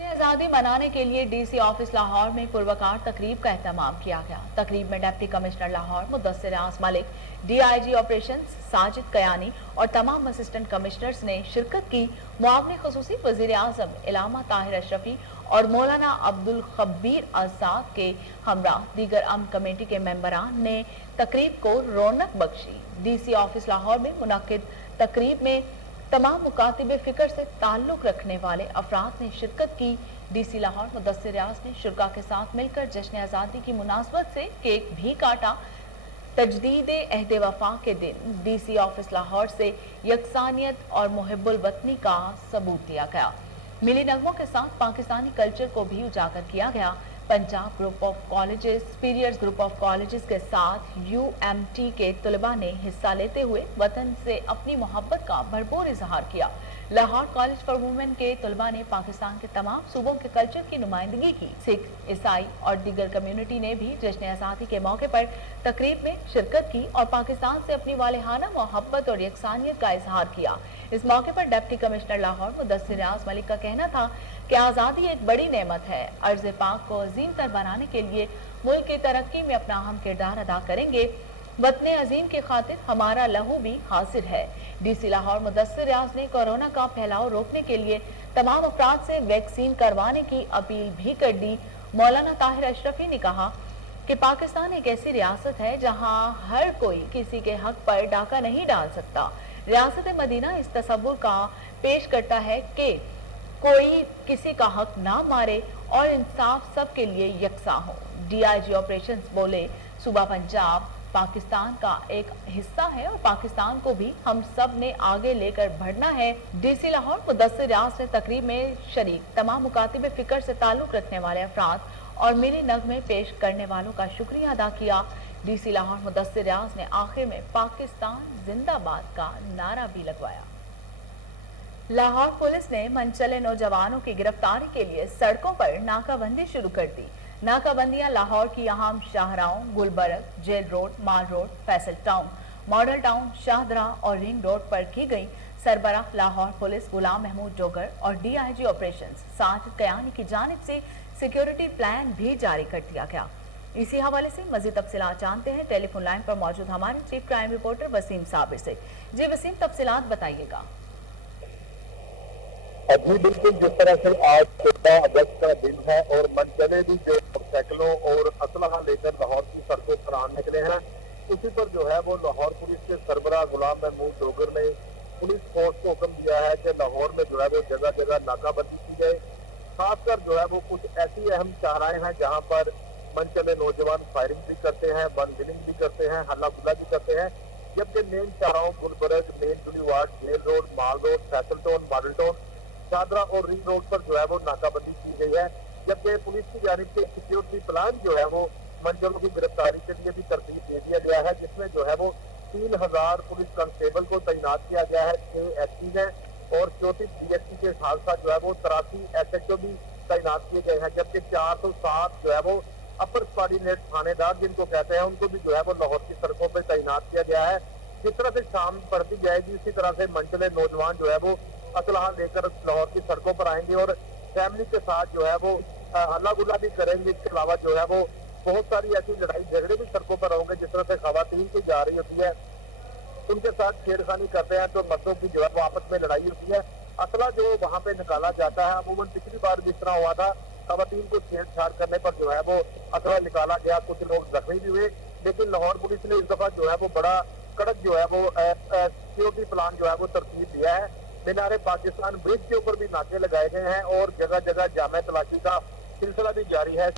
आज़ादी मनाने के लिए DC ऑफिस लाहौर में पुरवकार तकरीब का एहतमाम किया गया। तकरीब में डिप्टी कमिश्नर लाहौर मुदस्सिर आस मलिक, DIG ऑपरेशन साजिद कयानी और तमाम असिस्टेंट कमिश्नर्स ने शिरकत की। मुआविन खुसूसी वज़ीर आज़म इलामा ताहिर अशरफी और मौलाना अब्दुल खब्बीर आज़ाद के हमरा दीगर अमन कमेटी के मेंबरान ने तकरीब को रौनक बख्शी। DC ऑफिस लाहौर में मुनक्किद तकरीब में तमाम मुकातिबे फिक्र से ताल्लुक रखने वाले अफराद ने शिरकत की। DC लाहौर मुदस्सिर रियाज ने शुरा के साथ मिलकर जश्न आज़ादी की मुनासबत से केक भी काटा। तजदीद अहद वफा के दिन DC ऑफिस लाहौर से यकसानियत और मुहिब्बुल वतनी का सबूत दिया गया। मिली नगमों के साथ पाकिस्तानी कल्चर को भी उजागर किया गया। Punjab group of colleges, superiors group of colleges के साथ UMT के तलबा ने हिस्सा लेते हुए वतन से अपनी मोहब्बत का भरपूर इजहार किया। लाहौर कॉलेज फॉर वुमेन के तलबा ने पाकिस्तान के तमाम सूबों के कल्चर की नुमाइंदगी की। सिख, ईसाई और दीगर कम्युनिटी ने भी जश्न आज़ादी के मौके पर तकरीब में शिरकत की और पाकिस्तान से अपनी वालेहाना मोहब्बत और यकसानियत का इजहार किया। इस मौके पर डिप्टी कमिश्नर लाहौर मुदस्सिर आस मलिक का कहना था कि आज़ादी एक बड़ी नेमत है। अर्ज़ पाक को अजीम तर बनाने के लिए मुल्क की तरक्की में अपना अहम किरदार अदा करेंगे। वतन अजीम की खातिर हमारा लहू भी हासिल है। DC लाहौर मुदस्सिर रियाज ने कोरोना का फैलाव रोकने के लिए तमाम अफराद से वैक्सीन करवाने की अपील भी कर दी। मौलाना ताहिर अशरफी ने कहा कि पाकिस्तान एक ऐसी रियासत है जहां हर कोई किसी के हक पर डाका नहीं डाल सकता। रियासत मदीना इस तसव्वुर का पेश करता है कि कोई किसी का हक ना मारे और इंसाफ सबके लिए यकसा हो। DIG ऑपरेशंस बोले, सूबा पंजाब पाकिस्तान का एक हिस्सा है और पाकिस्तान को भी हम सब ने आगे लेकर बढ़ना है। DC लाहौर मुदस्सिर रियाज ने तकरीब में शरीक तमाम मुकातिबे फिक्र से ताल्लुक रखने वाले अफराद और मिली नगमे पेश करने वालों का शुक्रिया अदा किया। DC लाहौर मुदस्सिर रियाज ने आखिर में पाकिस्तान जिंदाबाद का नारा भी लगवाया। लाहौर पुलिस ने मनचले नौजवानों की गिरफ्तारी के लिए सड़कों पर नाकाबंदी शुरू कर दी। नाकाबंदियां लाहौर की अहम शाहराहों Gulberg, jail road, mall road, Faisal town, model town, Shahdara और रिंग रोड पर की गई। सरबराह लाहौर पुलिस गुलाम महमूद डोगर और DIG ऑपरेशंस साजिद कयानी की जानिब से सिक्योरिटी प्लान भी जारी कर दिया गया। इसी हवाले से मजीद तफसीलात जानते हैं टेलीफोन लाइन पर मौजूद हमारे chief crime reporter Waseem Sabir से। जी वसीम, तफसीलात बताइएगा। जी बिल्कुल, जिस तरह से आज 14 अगस्त का दिन है और मनचले भी जो मोटरसाइकिलों और असलहा लेकर लाहौर की सड़कों पर आने निकले हैं, उसी पर जो है वो लाहौर पुलिस के सरबराह गुलाम महमूद डोगर ने पुलिस फोर्स को हुक्म दिया है कि लाहौर में जो है वो जगह जगह नाकाबंदी की जाए। खासकर जो है वो कुछ ऐसी अहम शाहराएं हैं जहाँ पर मनचले नौजवान फायरिंग भी करते हैं, वन विलिंग भी करते हैं, हल्ला गुल्ला भी करते हैं, जबकि मेन शाहराओं Gulberg, main boulevard, jail road, mall road, Faisal town, model town, Shahdara और रिंग रोड पर जो है वो नाकाबंदी की गई है। जबकि पुलिस की जानिब से सिक्योरिटी प्लान जो है वो मंजरों की गिरफ्तारी के लिए भी तरतीब दे दिया गया है, जिसमें जो है वो 3000 पुलिस कांस्टेबल को तैनात किया गया है, 6 SP हैं और 34 DSP के साथ साथ जो है वो 83 SHO भी तैनात किए गए हैं। जबकि 407 जो है वो अपर सबऑर्डिनेट थानेदार जिनको कहते हैं, उनको भी जो है वो लाहौर की सड़कों पर तैनात किया गया है। जिस तरह से शाम पड़ती जाएगी उसी तरह से मनचले नौजवान जो है वो असलहा लेकर लाहौर की सड़कों पर आएंगे और फैमिली के साथ जो है वो हल्ला गुल्ला भी करेंगे। इसके अलावा जो है वो बहुत सारी ऐसी लड़ाई झगड़े भी सड़कों पर होंगे। जिस तरह से खवातीन की जा रही होती है, उनके साथ छेड़खानी करते हैं तो मर्दों की जो है वो आपस में लड़ाई होती है। असला जो वहाँ पे निकाला जाता है, अमूमन पिछली बार भी इस तरह हुआ था, खवातीन को छेड़छाड़ करने पर जो है वो असला निकाला गया, कुछ लोग जख्मी भी हुए। लेकिन लाहौर पुलिस ने इस दफा जो है वो बड़ा कड़क जो है वो सिक्योरिटी प्लान जो है वो तरतीब दिया है। मीनारे पाकिस्तान ब्रिज के ऊपर भी नाके लगाए गए हैं और जगह जगह जामे तलाशी का सिलसिला भी जारी है।